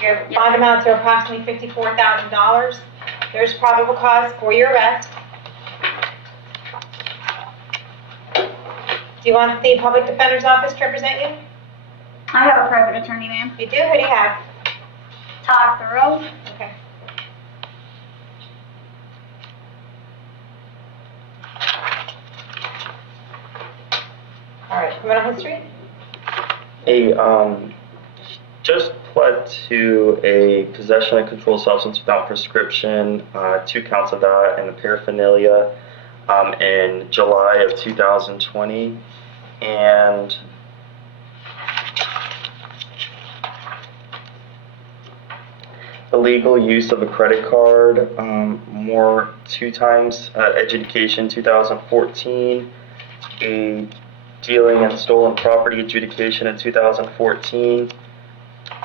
Your bond amounts are approximately $54,000. There's probable cause for your arrest. Do you want the public defender's office to represent you? I have a private attorney, ma'am. You do? Who do you have? Todd Thorough. Okay. All right, criminal history? Just pled to a possession of controlled substance without prescription, 2 counts of that, and the paraphernalia in July of 2020, and illegal use of a credit card, more 2 times, adjudication 2014, a dealing in stolen property adjudication in 2014,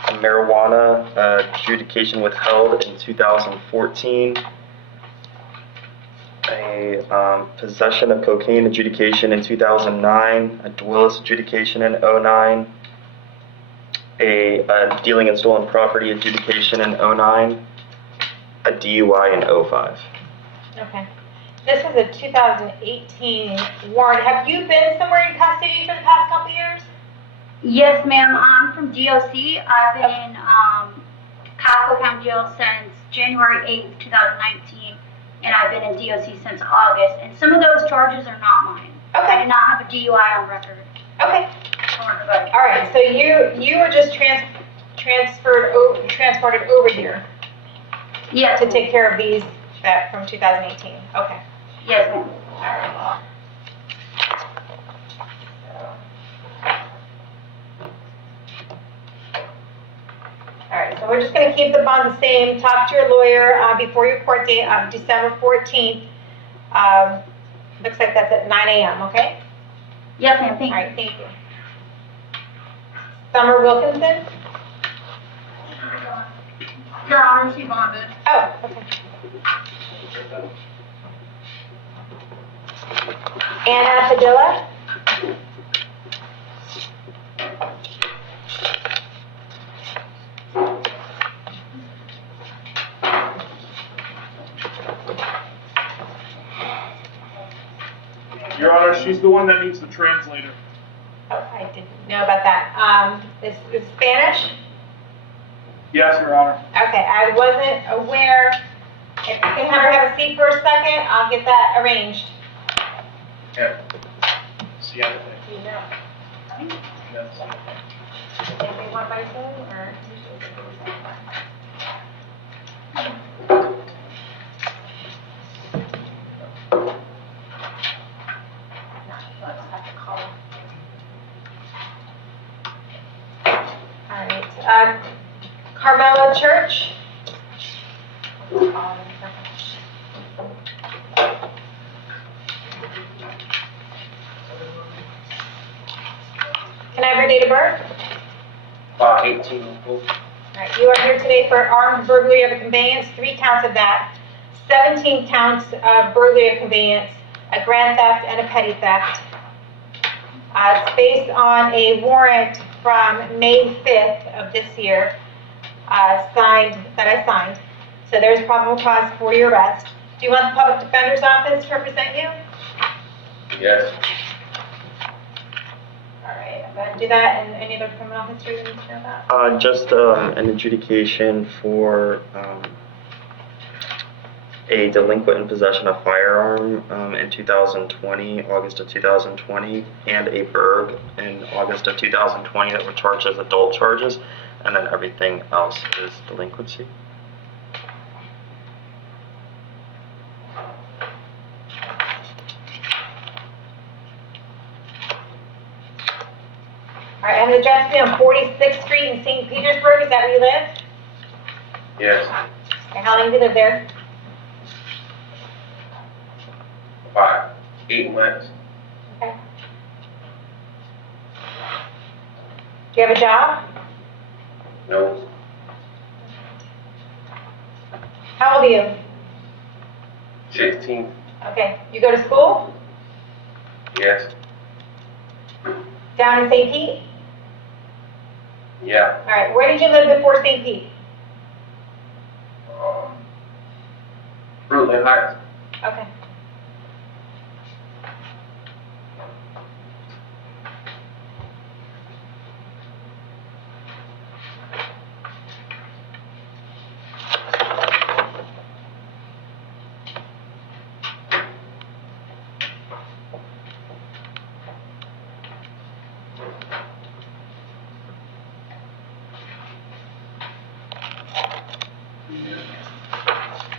a marijuana adjudication withheld in 2014, a possession of cocaine adjudication in 2009, a Willis adjudication in 2009, a dealing in stolen property adjudication in 2009, a DUI in 2005. Okay. This is a 2018 warrant. Have you been somewhere in custody for the past couple years? Yes, ma'am. I'm from DOC. I've been in Casco County Jail since January 8th, 2019, and I've been in DOC since August. And some of those charges are not mine. Okay. I did not have a DUI on record. Okay. Or anybody. All right. So you were just transported over here Yes. to take care of these that from 2018. Okay. Yes, ma'am. All right. All right, so we're just going to keep the bond the same. Talk to your lawyer before your court date of December 14th. Looks like that's at 9 a.m., okay? Yes, ma'am. Thank All you. right, thank you. Summer Wilkinson? Your Honor, she bonded. Oh, okay. Anna Padilla? Your Honor, she's the one that needs the translator. Oh, I didn't know about that. Is Spanish? Yes, Your Honor. Okay, I wasn't aware. If you can have her have a seat for a second, I'll get that arranged. Yeah. See you later. Anybody want my phone or? All right, Carmela Church. Can I have your date of birth? 18. All right, you are here today for armed burglary of a conveyance, 3 counts of that, 17 counts of burglary of conveyance, a grand theft, and a petty theft. It's based on a warrant from May 5th of this year, that I signed. So there's probable cause for your arrest. Do you want the public defender's office to represent you? Yes. All right, I'm going to do that. And any other criminal history you need to know about? Just an adjudication for a delinquent in possession of firearm in 2020, August of 2020, and a burg in August of 2020 that were charged as adult charges, and then everything else is delinquency. All right, I have an address on 46th Street in St. Petersburg. Is that where you live? Yes. And how long have you lived there? 8 months. Okay. Do you have a job? No. How old are you? 16. Okay. You go to school? Yes. Down in St. Pete? Yeah. All right. Where did you live before St. Pete? Fruitland Heights. Okay.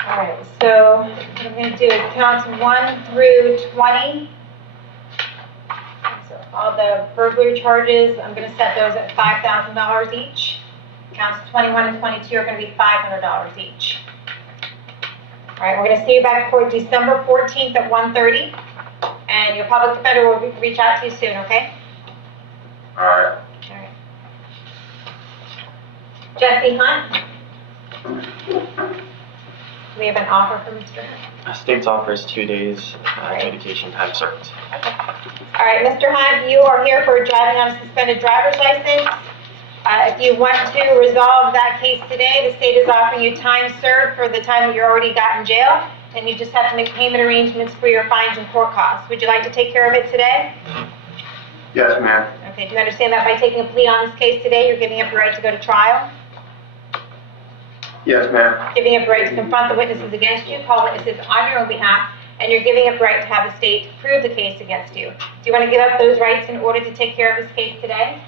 All right, so what I'm going to do is counts 1 through 20. So all the burglary charges, I'm going to set those at $5,000 each. Counts 21 and 22 are going to be $500 each. All right, we're going to see you back for December 14th at 1:30, and your public defender will reach out to you soon, okay? All right. All right. Jesse Hunt? We have an offer from Mr. Hunt. State's offers 2 days adjudication time served. Okay. All right, Mr. Hunt, you are here for driving on a suspended driver's license. If you want to resolve that case today, the state is offering you time served for the time that you already got in jail, and you just have to make payment arrangements for your fines and court costs. Would you like to take care of it today? Yes, ma'am. Okay, do you understand that by taking a plea on this case today, you're giving up your right to go to trial? Yes, ma'am. Giving up the right to confront the witnesses against you, call witnesses on your own behalf, and you're giving up the right to have the state prove the case against you. Do you want to give up those rights in order to take care of this case today?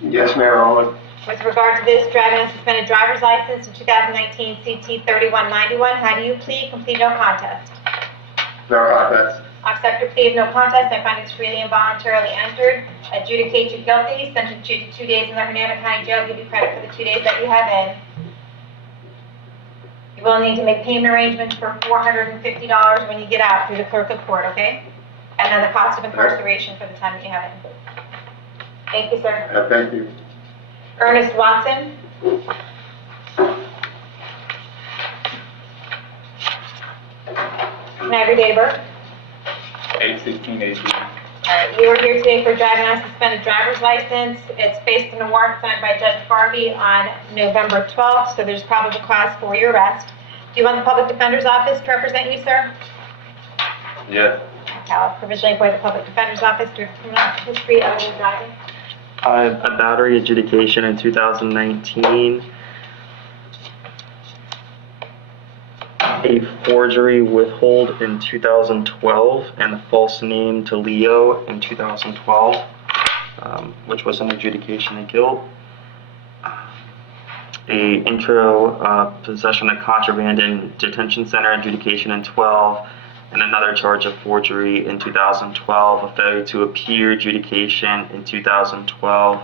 Yes, ma'am, I would. With regard to this driving on suspended driver's license in 2019 CT 3191, how do you plead? Complete no contest. No contest. I accept your plea of no contest. I find it's freely and voluntarily entered. Adjudicate you guilty. Sentence you to 2 days in the Hernando County Jail. Give you credit for the 2 days that you have in. You will need to make payment arrangements for $450 when you get out through the clerk of court, okay? And then the cost of incarceration for the time that you have in. Thank you, sir. Thank you. Ernest Watson. Can I have your date of birth? 8/16/18. All right, you are here today for driving on a suspended driver's license. It's based on a warrant signed by Judge Barbie on November 12th, so there's probable cause for your arrest. Do you want the public defender's office to represent you, sir? Yes. Okay, I'll provisionally appoint the public defender's office to criminal history of your driving. A battery adjudication in 2019. A forgery withhold in 2012 and a false name to Leo in 2012, which was an adjudication of guilt. A intro possession of contraband in detention center adjudication in 12, and another charge of forgery in 2012, a failure to appear adjudication in 2012,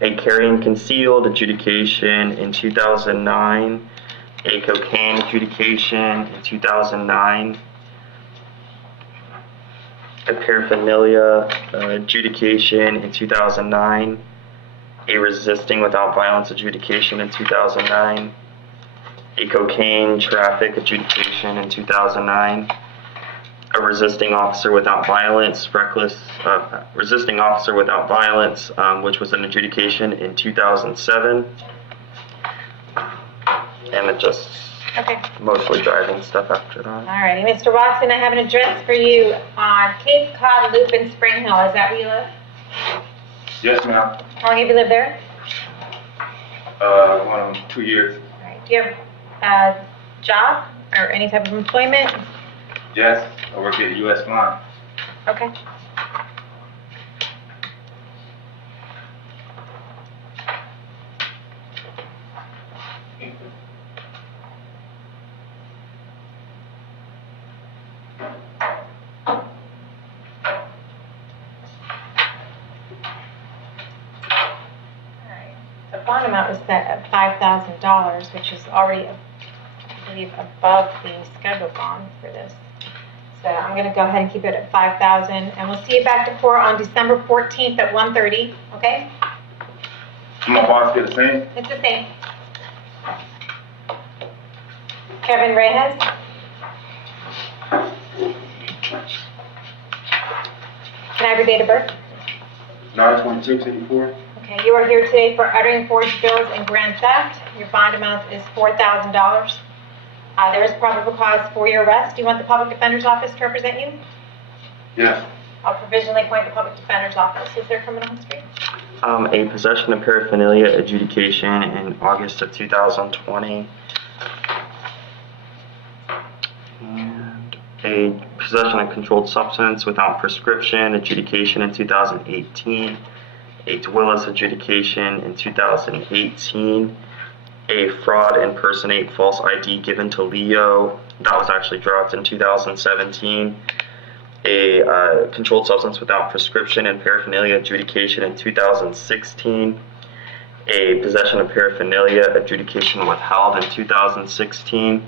a carrying concealed adjudication in 2009, a cocaine adjudication in 2009, a paraphernalia adjudication in 2009, a resisting without violence adjudication in 2009, a cocaine traffic adjudication in 2009, a resisting officer without violence, resisting officer without violence, which was an adjudication in 2007, and it just mostly driving stuff after that. All righty, Mr. Watson, I have an address for you on Cape Cod Loop in Spring Hill. Is that where you live? Yes, ma'am. How long have you lived there? 2 years. All right. Do you have a job or any type of employment? Yes, I work at U.S. Line. Okay. bond amount was set at $5,000, which is already, I believe, above the scheduled bond for this. So I'm going to go ahead and keep it at $5,000, and we'll see you back to court on December 14th at 1:30, okay? My bond still the same? It's the same. Kevin Reyes? Can I have your date of birth? 9/26/84. Okay, you are here today for uttering forged bills and grand theft. Your bond amount is $4,000. There is probable cause for your arrest. Do you want the public defender's office to represent you? Yes. I'll provisionally appoint the public defender's office. Is there criminal history? A possession of paraphernalia adjudication in August of 2020. And a possession of controlled substance without prescription adjudication in 2018. A Willis adjudication in 2018. A fraud impersonate false ID given to Leo. That was actually dropped in 2017. A controlled substance without prescription and paraphernalia adjudication in 2016. A possession of paraphernalia adjudication withheld in 2016.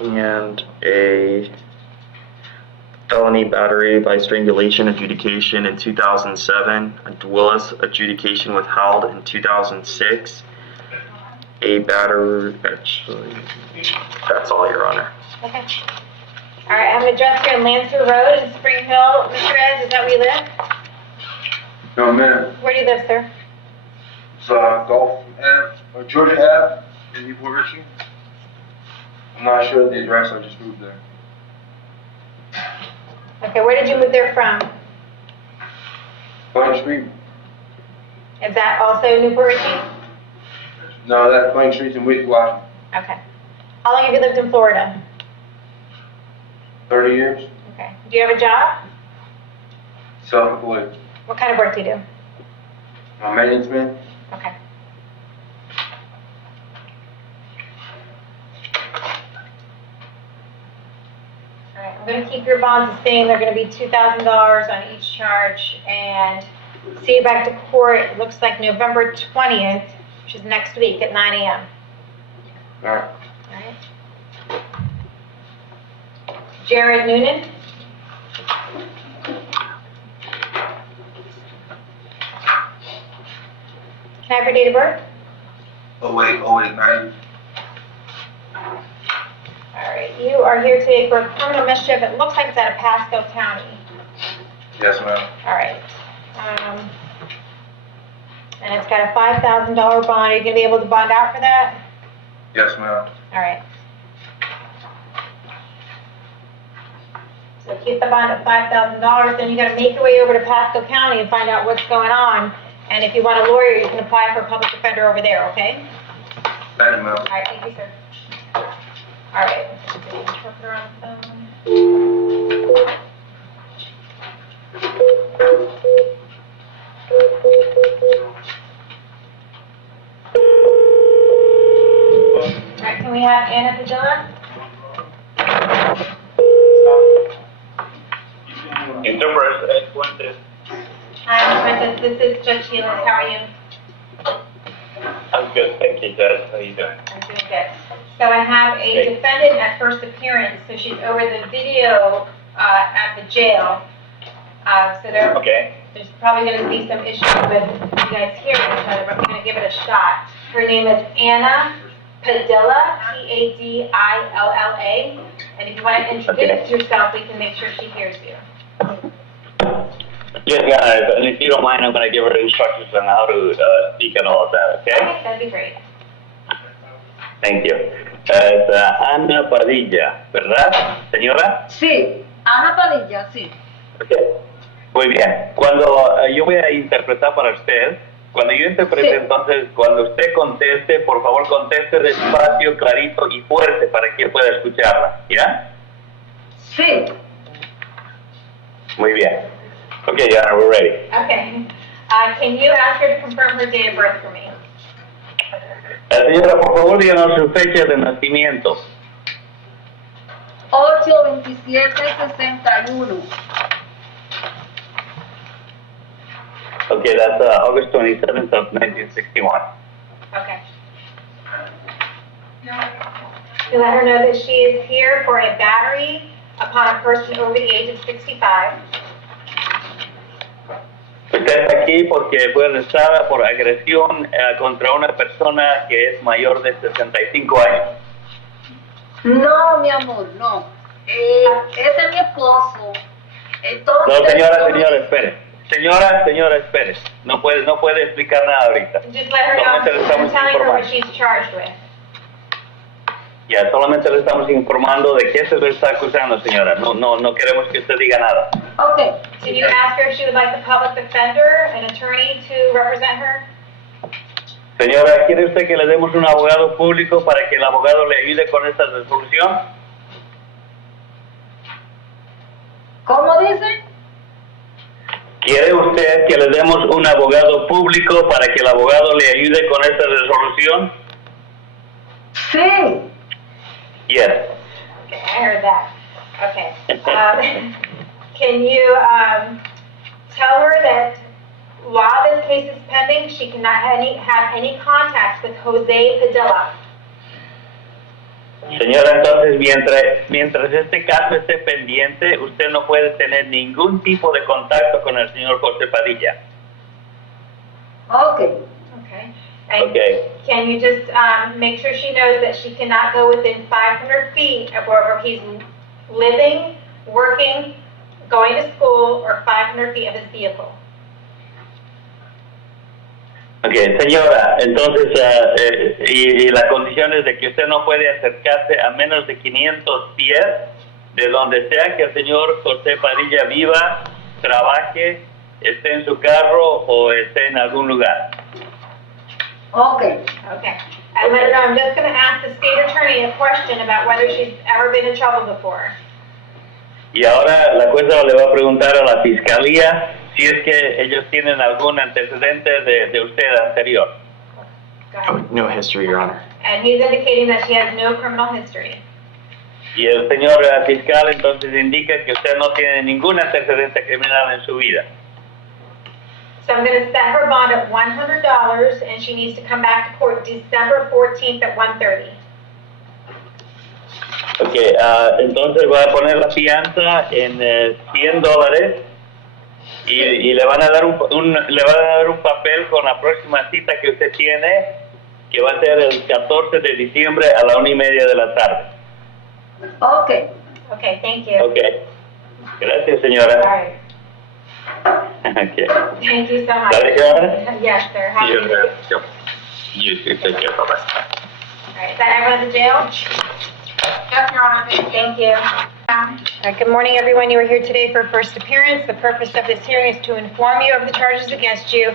And a felony battery by strangulation adjudication in 2007. A Willis adjudication withheld in 2006. A battery, actually, that's all, Your Honor. Okay. All right, I have an address here on Lancer Road in Spring Hill. Mr. Reyes, is that where you live? No, ma'am. Where do you live, sir? It's Gulf Ave, or Georgia Ave in Newport Richie. I'm not sure of the address, I just moved there. Okay, where did you move there from? Pine Street? Is that also Newport Richie? No, that's Pine Street's in Wheaton, Washington. Okay. How long have you lived in Florida? 30 years. Okay. Do you have a job? Self-employed. What kind of work do you do? I'm a maintenance man. Okay. All right, I'm going to keep your bonds the same. They're going to be $2,000 on each charge, and see you back to court. It looks like November 20th, which is next week at 9 a.m. All right. All right. Jared Noonan. Can I have your date of birth? 08/08/90. All right, you are here today for criminal mischief. It looks like it's out of Pasco County. Yes, ma'am. All right. And it's got a $5,000 bond. Are you going to be able to bond out for that? Yes, ma'am. All right. So keep the bond at $5,000. Then you got to make your way over to Pasco County and find out what's going on. And if you want a lawyer, you can apply for a public defender over there, okay? Thank you, ma'am. All right, thank you, sir. All right, let's get the interpreter on the phone. All right, can we have Anna Padilla? Interpret Fuentes. Hi, Princess, this is Judge Healis. How are you? I'm good, thank you, Judge. How are you doing? I'm doing good. So I have a defendant at first appearance, so she's over the video at the jail. So there's probably going to be some issues with you guys hearing each other, but we're going to give it a shot. Her name is Anna Padilla, Padilla, and if you want to introduce yourself, we can make sure she hears you. Yes, guys, and if you don't mind, I'm going to give her the instructions on how to speak and all of that, okay? Okay, that'd be great. Thank you. Es Ana Padilla, ¿verdad, señora? Sí, Ana Padilla, sí. Okay. Muy bien. Cuando yo voy a interpretar para usted, cuando yo interprete, Sí. entonces, cuando usted conteste, por favor, conteste despacio, clarito y fuerte para que pueda escucharla, ¿ya? Sí. Muy bien. Okay, Yana, we're ready. Okay. Can you ask her to confirm her date of birth for me? Señora, por favor, díganos su fecha de nacimiento. 8/27/61. Okay, that's August 27th of 1961. Okay. You let her know that she is here for a battery upon a person over the age of 65. Usted está aquí porque fue arrestada por agresión contra una persona que es mayor de 65 años. No, mi amor, no. Este es mi esposo. Entonces, No, señora, espere. Señora, espere. No puede explicar nada ahorita. Just let her know Solamente le I'm estamos telling her what informando. she's charged with. Ya, solamente le estamos informando de qué se le está acusando, señora. No queremos que usted diga nada. okay. Did you ask her if she would like the public defender, an attorney, to represent her? Señora, ¿quiere usted que le demos un abogado público para que el abogado le ayude con esta resolución? ¿Cómo dice? ¿Quiere usted que le demos un abogado público para que el abogado le ayude con esta resolución? Sí. Yes. Okay, I heard that. Okay. Can you tell her that while this case is pending, she cannot have any contacts with Jose Padilla? Señora, entonces, mientras este caso esté pendiente, usted no puede tener ningún tipo de contacto con el señor José Padilla. Okay. Okay. And Okay. can you just make sure she knows that she cannot go within 500 feet of wherever he's living, working, going to school, or 500 feet of his vehicle? Ok, señora, entonces, y la condición es de que usted no puede acercarse a menos de 500 pies de donde sea que el señor José Padilla viva, trabaje, esté en su carro o esté en algún lugar. Okay. Okay. And let her know I'm just going to ask the state attorney a question about whether she's ever been in trouble before. Y ahora la jueza le va a preguntar a la fiscalía si es que ellos tienen algún antecedente de usted anterior. Go ahead. No history, Your Honor. And he's indicating that she has no criminal history. Y el señor fiscal entonces indica que usted no tiene ningún antecedente criminal en su vida. So I'm going to set her bond at $100, and she needs to come back to court December 14th at 1:30. Ok, entonces va a poner la fianza en $100 y le van a dar le van a dar un papel con la próxima cita que usted tiene, que va a ser el 14 de diciembre a la 1:30 de la tarde. Okay. Okay, thank you. Ok, gracias señora. All right. Okay. Thank you so much. ¿Está bien, señora? Yes, sir. Have a good day. Yep. You too. Take care. Bye-bye. All right, is that everyone at the jail? Yes, Your Honor. Thank you. Good morning, everyone. You are here today for first appearance. The purpose of this hearing is to inform you of the charges against you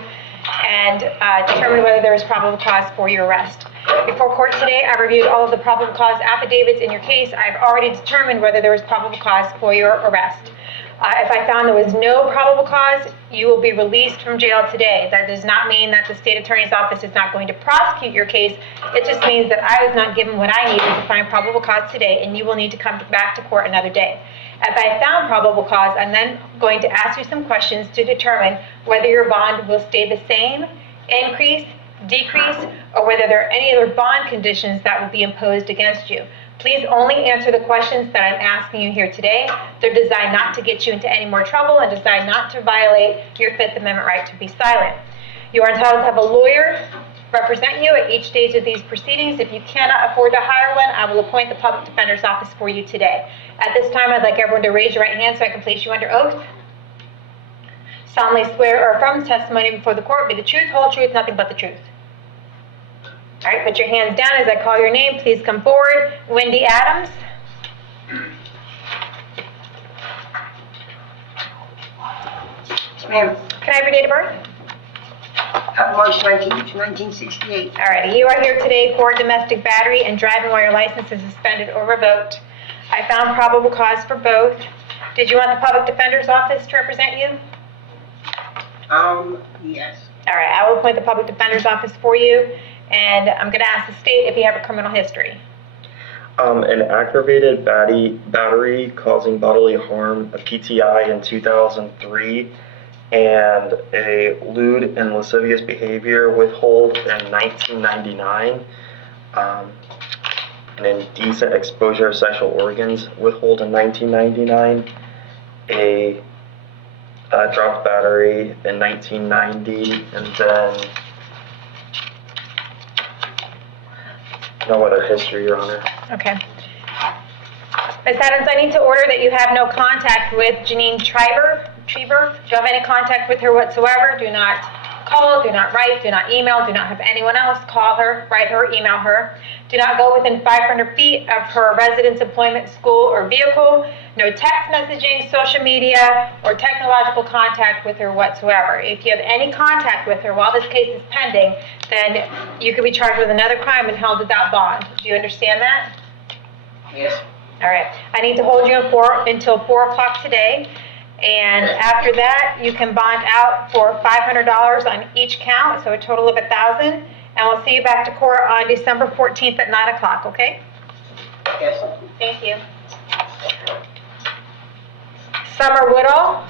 and determine whether there is probable cause for your arrest. Before court today, I reviewed all of the probable cause affidavits in your case. I've already determined whether there is probable cause for your arrest. If I found there was no probable cause, you will be released from jail today. That does not mean that the state attorney's office is not going to prosecute your case. It just means that I was not given what I needed to find probable cause today, and you will need to come back to court another day. If I found probable cause, I'm then going to ask you some questions to determine whether your bond will stay the same, increase, decrease, or whether there are any other bond conditions that will be imposed against you. Please only answer the questions that I'm asking you here today. They're designed not to get you into any more trouble and designed not to violate your Fifth Amendment right to be silent. You are entitled to have a lawyer represent you at each stage of these proceedings. If you cannot afford to hire one, I will appoint the public defender's office for you today. At this time, I'd like everyone to raise your right hand so I can place you under oath. Solemnly swear or affirm the testimony before the court be the truth, whole truth, nothing but the truth. All right, put your hands down as I call your name. Please come forward. Wendy Adams. Ma'am, Can I have your date of birth? March 19th, 1968. All right, you are here today for domestic battery and driving while your license is suspended or revoked. I found probable cause for both. Did you want the public defender's office to represent you? Yes. All right, I will appoint the public defender's office for you, and I'm going to ask the state if you have a criminal history. An aggravated battery causing bodily harm, a PTI in 2003, and a lewd and lascivious behavior withhold in 1999, an indecent exposure of sexual organs withhold in 1999, a dropped battery in 1990, and then no other history, Your Honor. Okay. Ms. Adams, I need to order that you have no contact with Janine Trieber. Do you have any contact with her whatsoever? Do not call, do not write, do not email, do not have anyone else call her, write her, email her. Do not go within 500 feet of her residence, employment, school, or vehicle. No text messaging, social media, or technological contact with her whatsoever. If you have any contact with her while this case is pending, then you could be charged with another crime and held without bond. Do you understand that? Yes. All right. I need to hold you until 4 o'clock today. And after that, you can bond out for $500 on each count, so a total of $1,000. And we'll see you back to court on December 14th at 9 o'clock, okay? Yes. Thank you. Summer Woodall.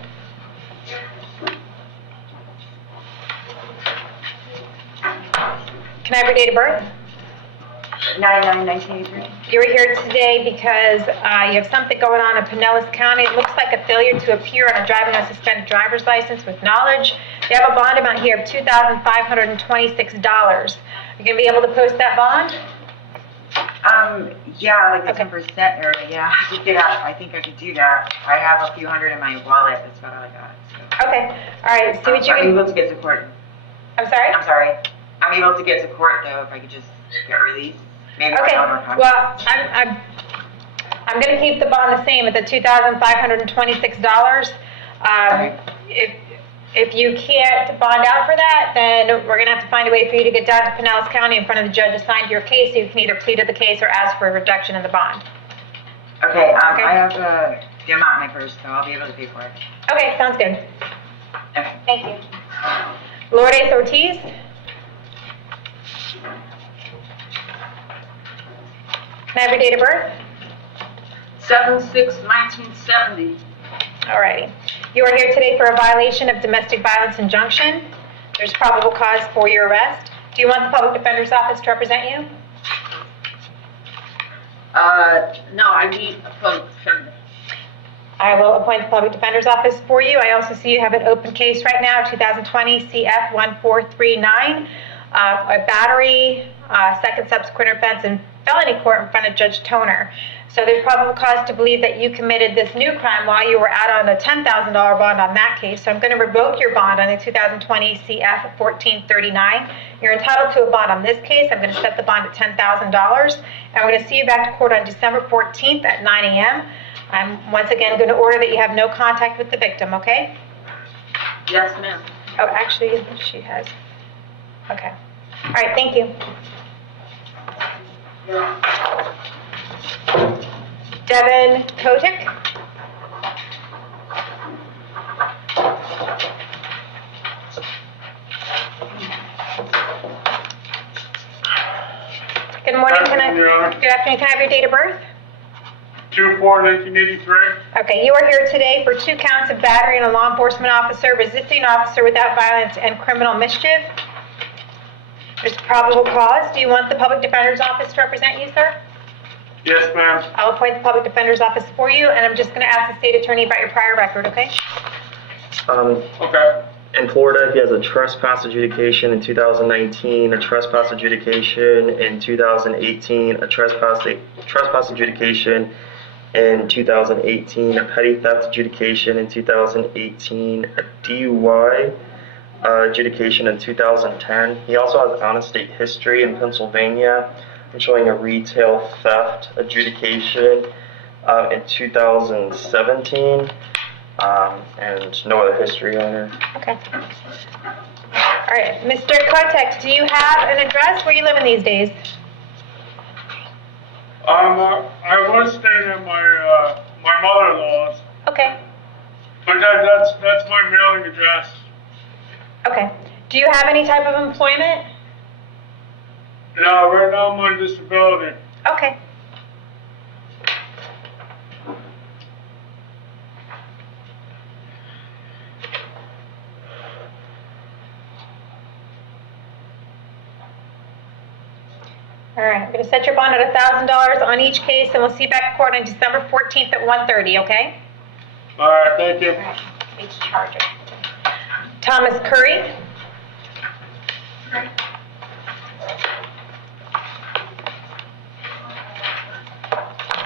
Can I have your date of birth? 9/9/1983. You were here today because you have something going on in Pinellas County. It looks like a failure to appear on a driving on suspended driver's license with knowledge. You have a bond amount here of $2,526. You going to be able to post that bond? Yeah, like the 10% area. Yeah, I think I could do that. I have a few hundred in my wallet. That's about all I got. So. Okay. All right. See what you I'm can. able to get to court. I'm sorry? I'm sorry. I'm able to get to court though if I could just get released. Maybe Okay. Well, I'm going to keep the bond the same at the $2,526. If you can't bond out for that, then we're going to have to find a way for you to get down to Pinellas County in front of the judge assigned to your case, so you can either plead to the case or ask for a reduction in the bond. Okay. I have the amount in my purse, so I'll be able to pay for it. Okay, sounds good. Okay. Thank you. Lourdes Ortiz. Can I have your date of birth? 7/6/1970. Alrighty. You are here today for a violation of domestic violence injunction. There's probable cause for your arrest. Do you want the public defender's office to represent you? No, I need a public defender. I will appoint the public defender's office for you. I also see you have an open case right now, 2020 CF 1439, a battery, second subsequent offense, and felony court in front of Judge Toner. So there's probable cause to believe that you committed this new crime while you were out on a $10,000 bond on that case. So I'm going to revoke your bond on the 2020 CF 1439. You're entitled to a bond on this case. I'm going to set the bond at $10,000. And we're going to see you back to court on December 14th at 9 a.m. I'm once again going to order that you have no contact with the victim, okay? Yes, ma'am. Oh, actually, she has. Okay. All right, thank you. Devin Kotick. Good morning. Good afternoon. Can I have your date of birth? 2/4/1983. Okay, you are here today for 2 counts of battery on a law enforcement officer, resisting an officer without violence, and criminal mischief. There's probable cause. Do you want the public defender's office to represent you, sir? Yes, ma'am. I'll appoint the public defender's office for you, and I'm just going to ask the state attorney about your prior record, okay? Okay. In Florida, he has a trespass adjudication in 2019, a trespass adjudication in 2018, a trespass adjudication in 2018, a petty theft adjudication in 2018, a DUI adjudication in 2010. He also has out-of-state history in Pennsylvania. I'm showing a retail theft adjudication in 2017, and no other history on her. Okay. All right, Mr. Kotek, do you have an address? Where are you living these days? I was staying at my mother-in-law's, Okay. but that's my mailing address. Okay. Do you have any type of employment? No, right now I'm on disability. Okay. All right, I'm going to set your bond at $1,000 on each case, and we'll see you back in court on December 14th at 1:30, okay? All right, thank you. All right, each charger. Thomas Curry.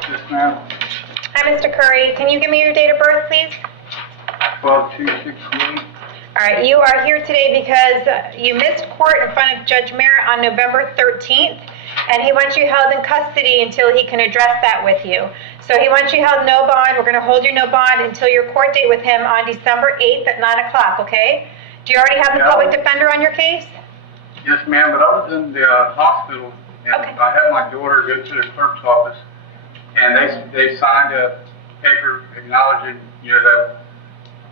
Yes, ma'am. Hi, Mr. Curry. Can you give me your date of birth, please? 12/2/68. All right, you are here today because you missed court in front of Judge Merritt on November 13th, and he wants you held in custody until he can address that with you. So he wants you held no bond. We're going to hold you no bond until your court date with him on December 8th at 9 o'clock, okay? Do you already have the public defender on your case? Yes, ma'am, but I was in the hospital, and Okay. I had my daughter go to the clerk's office, and they signed a paper acknowledging, that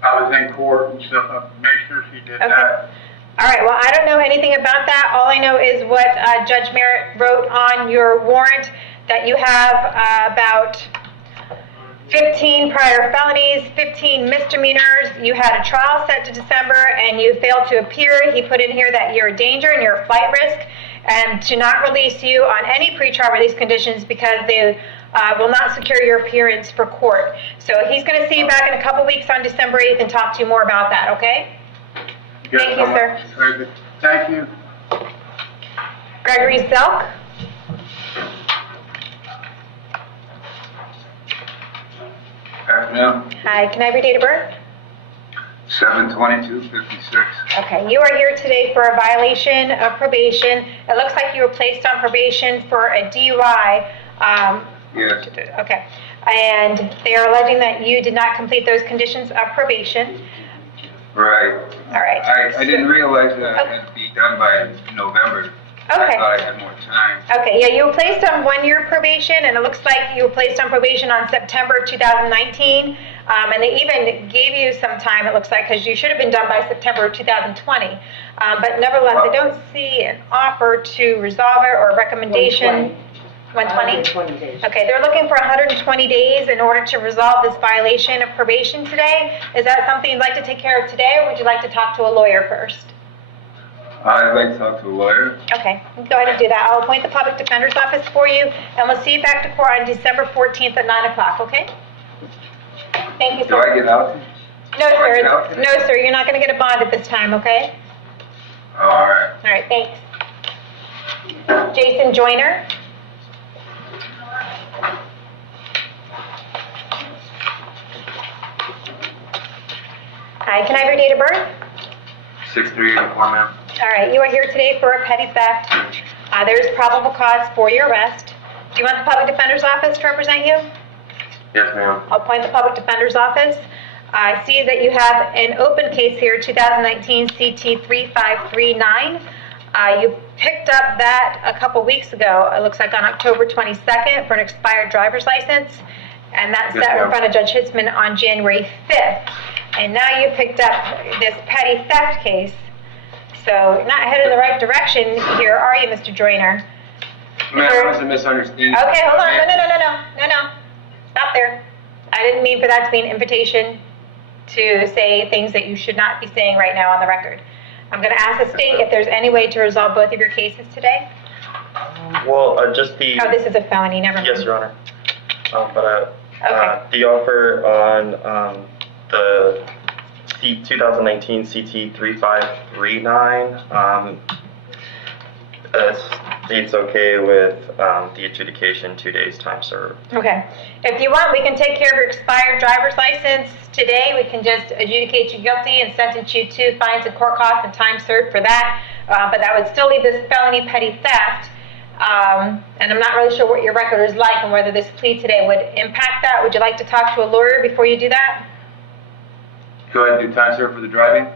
I was in court and stuff. I made sure she did that. All right, well, I don't know anything about that. All I know is what Judge Merritt wrote on your warrant, that you have about 15 prior felonies, 15 misdemeanors. You had a trial set to December, and you failed to appear. He put in here that you're a danger and you're a flight risk, and to not release you on any pretrial release conditions because they will not secure your appearance for court. So he's going to see you back in a couple weeks on December 8th and talk to you more about that, okay? Yes, Thank you, sir. Very good. Thank you. Gregory Selk. Afternoon, Hi, can I have your date of birth? 7/22/56. Okay, you are here today for a violation of probation. It looks like you were placed on probation for a DUI. Yes. Okay, and they are alleging that you did not complete those conditions of probation. Right. All right. I didn't realize that it had to be done by November. Okay. I thought I had more time. Okay, yeah, you were placed on 1-year probation, and it looks like you were placed on probation on September 2019, and they even gave you some time, it looks like, because you should have been done by September 2020. But nevertheless, I don't see an offer to resolve it or a recommendation. 120? days. Okay, they're looking for 120 days in order to resolve this violation of probation today. Is that something you'd like to take care of today, or would you like to talk to a lawyer first? I'd like to talk to a lawyer. Okay, go ahead and do that. I'll appoint the public defender's office for you, and we'll see you back to court on December 14th at 9 o'clock, okay? Thank you, Do sir. I get out? No, do I sir. get out today? No, sir, you're not going to get a bond at this time, okay? All right. All right, thanks. Jason Joyner. Hi, can I have your date of birth? 6/3/84, ma'am. All right, you are here today for a petty theft. There's probable cause for your arrest. Do you want the public defender's office to represent you? Yes, ma'am. I'll appoint the public defender's office. I see that you have an open case here, 2019 CT 3539. You picked up that a couple weeks ago, it looks like on October 22nd, for an expired driver's license, and that Yes, sat in ma'am. front of Judge Hitzman on January 5th. And now you picked up this petty theft case. So you're not headed in the right direction here, are you, Mr. Joyner? Ma'am, it was a misunderstanding. Okay, hold on. No. Stop there. I didn't mean for that to be an invitation to say things that you should not be saying right now on the record. I'm going to ask the state if there's any way to resolve both of your cases today. Well, just the... Oh, this is a felony, never mind. Yes, Your Honor. But Okay. the offer on the 2019 CT 3539 states okay with the adjudication 2 days time served. Okay. If you want, we can take care of your expired driver's license today. We can just adjudicate you guilty and sentence you to fines and court costs and time served for that. But that would still leave this felony petty theft. And I'm not really sure what your record is like and whether this plea today would impact that. Would you like to talk to a lawyer before you do that? Go ahead and do time served for the driving.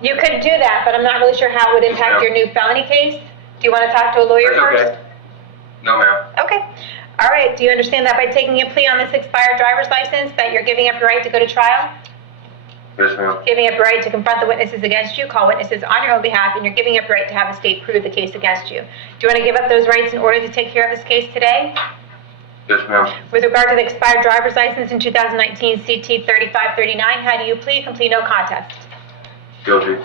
You could do that, but I'm not really sure how it would impact your new felony case. Do you want to talk to a lawyer That's first? okay. No, ma'am. Okay. All right. Do you understand that by taking a plea on this expired driver's license that you're giving up your right to go to trial? Yes, ma'am. Giving up your right to confront the witnesses against you, call witnesses on your own behalf, and you're giving up your right to have the state prove the case against you. Do you want to give up those rights in order to take care of this case today? Yes, ma'am. With regard to the expired driver's license in 2019 CT 3539, how do you plead? Complete no contest. Guilty.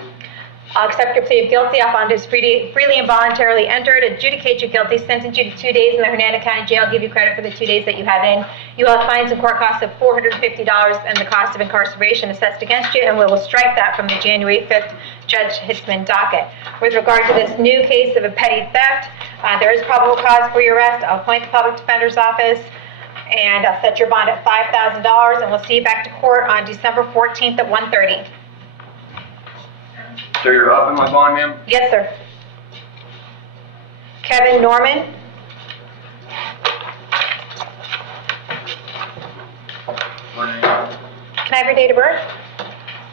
I'll accept your plea of guilty. I'll find it freely and voluntarily entered, adjudicate you guilty, sentence you to 2 days in the Hernando County Jail, give you credit for the 2 days that you had in. You will have fines and court costs of $450 and the cost of incarceration assessed against you, and we will strike that from the January 5th Judge Hitzman docket. With regard to this new case of a petty theft, there is probable cause for your arrest. I'll appoint the public defender's office, and I'll set your bond at $5,000, and we'll see you back to court on December 14th at 1:30. So you're up in my bond, ma'am? Yes, sir. Kevin Norman. My Can I have your date of birth?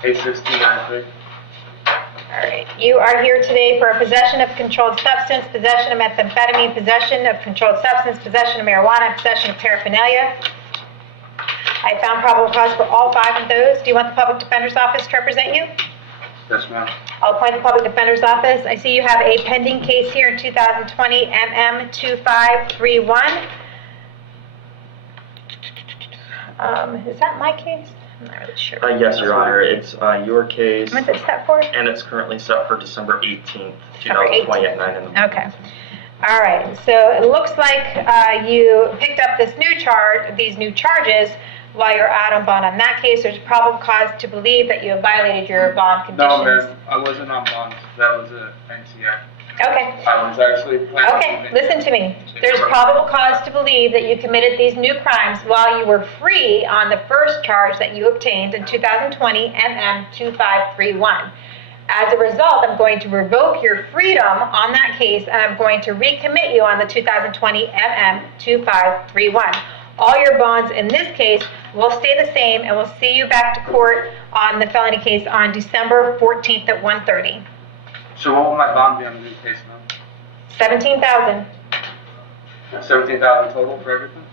8/16/93. All right. You are here today for possession of controlled substance, possession of methamphetamine, possession of controlled substance, possession of marijuana, possession of paraphernalia. I found probable cause for all 5 of those. Do you want the public defender's office to represent you? Yes, ma'am. I'll appoint the public defender's office. I see you have a pending case here in 2020 MM2531. Is that my case? I'm not really sure. Yes, Your Honor. It's your case. When's it set for? And it's currently set for December 18th, December 2020 at 9 in the morning. Okay. All right. So it looks like you picked up these new charges while you're out on bond. On that case, there's probable cause to believe that you have violated your bond conditions. No, ma'am, I wasn't on bond. That was a NCI. Okay. I was actually planning. Okay, listen to me. There's probable cause to believe that you committed these new crimes while you were free on the first charge that you obtained in 2020 MM2531. As a result, I'm going to revoke your freedom on that case, and I'm going to recommit you on the 2020 MM2531. All your bonds in this case will stay the same, and we'll see you back to court on the felony case on December 14th at 1:30. So what will my bond be on the new case, ma'am? $17,000 $17,000 total for everything?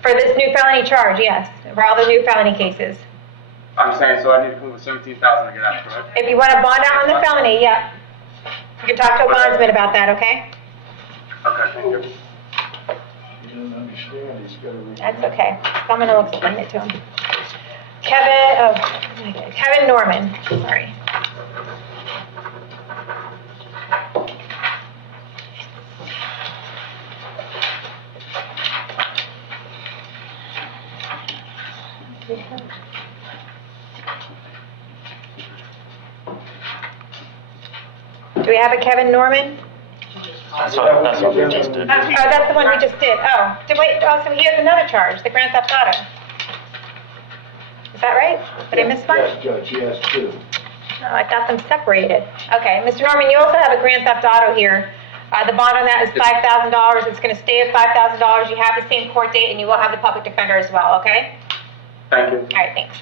for this new felony charge. Yes, for all the new felony cases. I'm saying, so I need to come up with $17,000 to get out, correct? If you want to bond out on the felony, yeah, you can talk to a bondsman about that. Okay? Okay, thank you. That's okay. So I'm going to explain it to him. Kevin Norman. Sorry. Do we have a Kevin Norman? That's what we just did. Oh, that's the one we just did. Oh, so he has another charge, the Grand Theft Auto. Is that right? Did I miss one? Yes, Judge, he has 2. Oh, I got them separated. Okay, Mr. Norman, you also have a Grand Theft Auto here. The bond on that is $5,000. It's going to stay at $5,000. You have the same court date, and you will have the public defender as well, okay? Thank you. All right, thanks.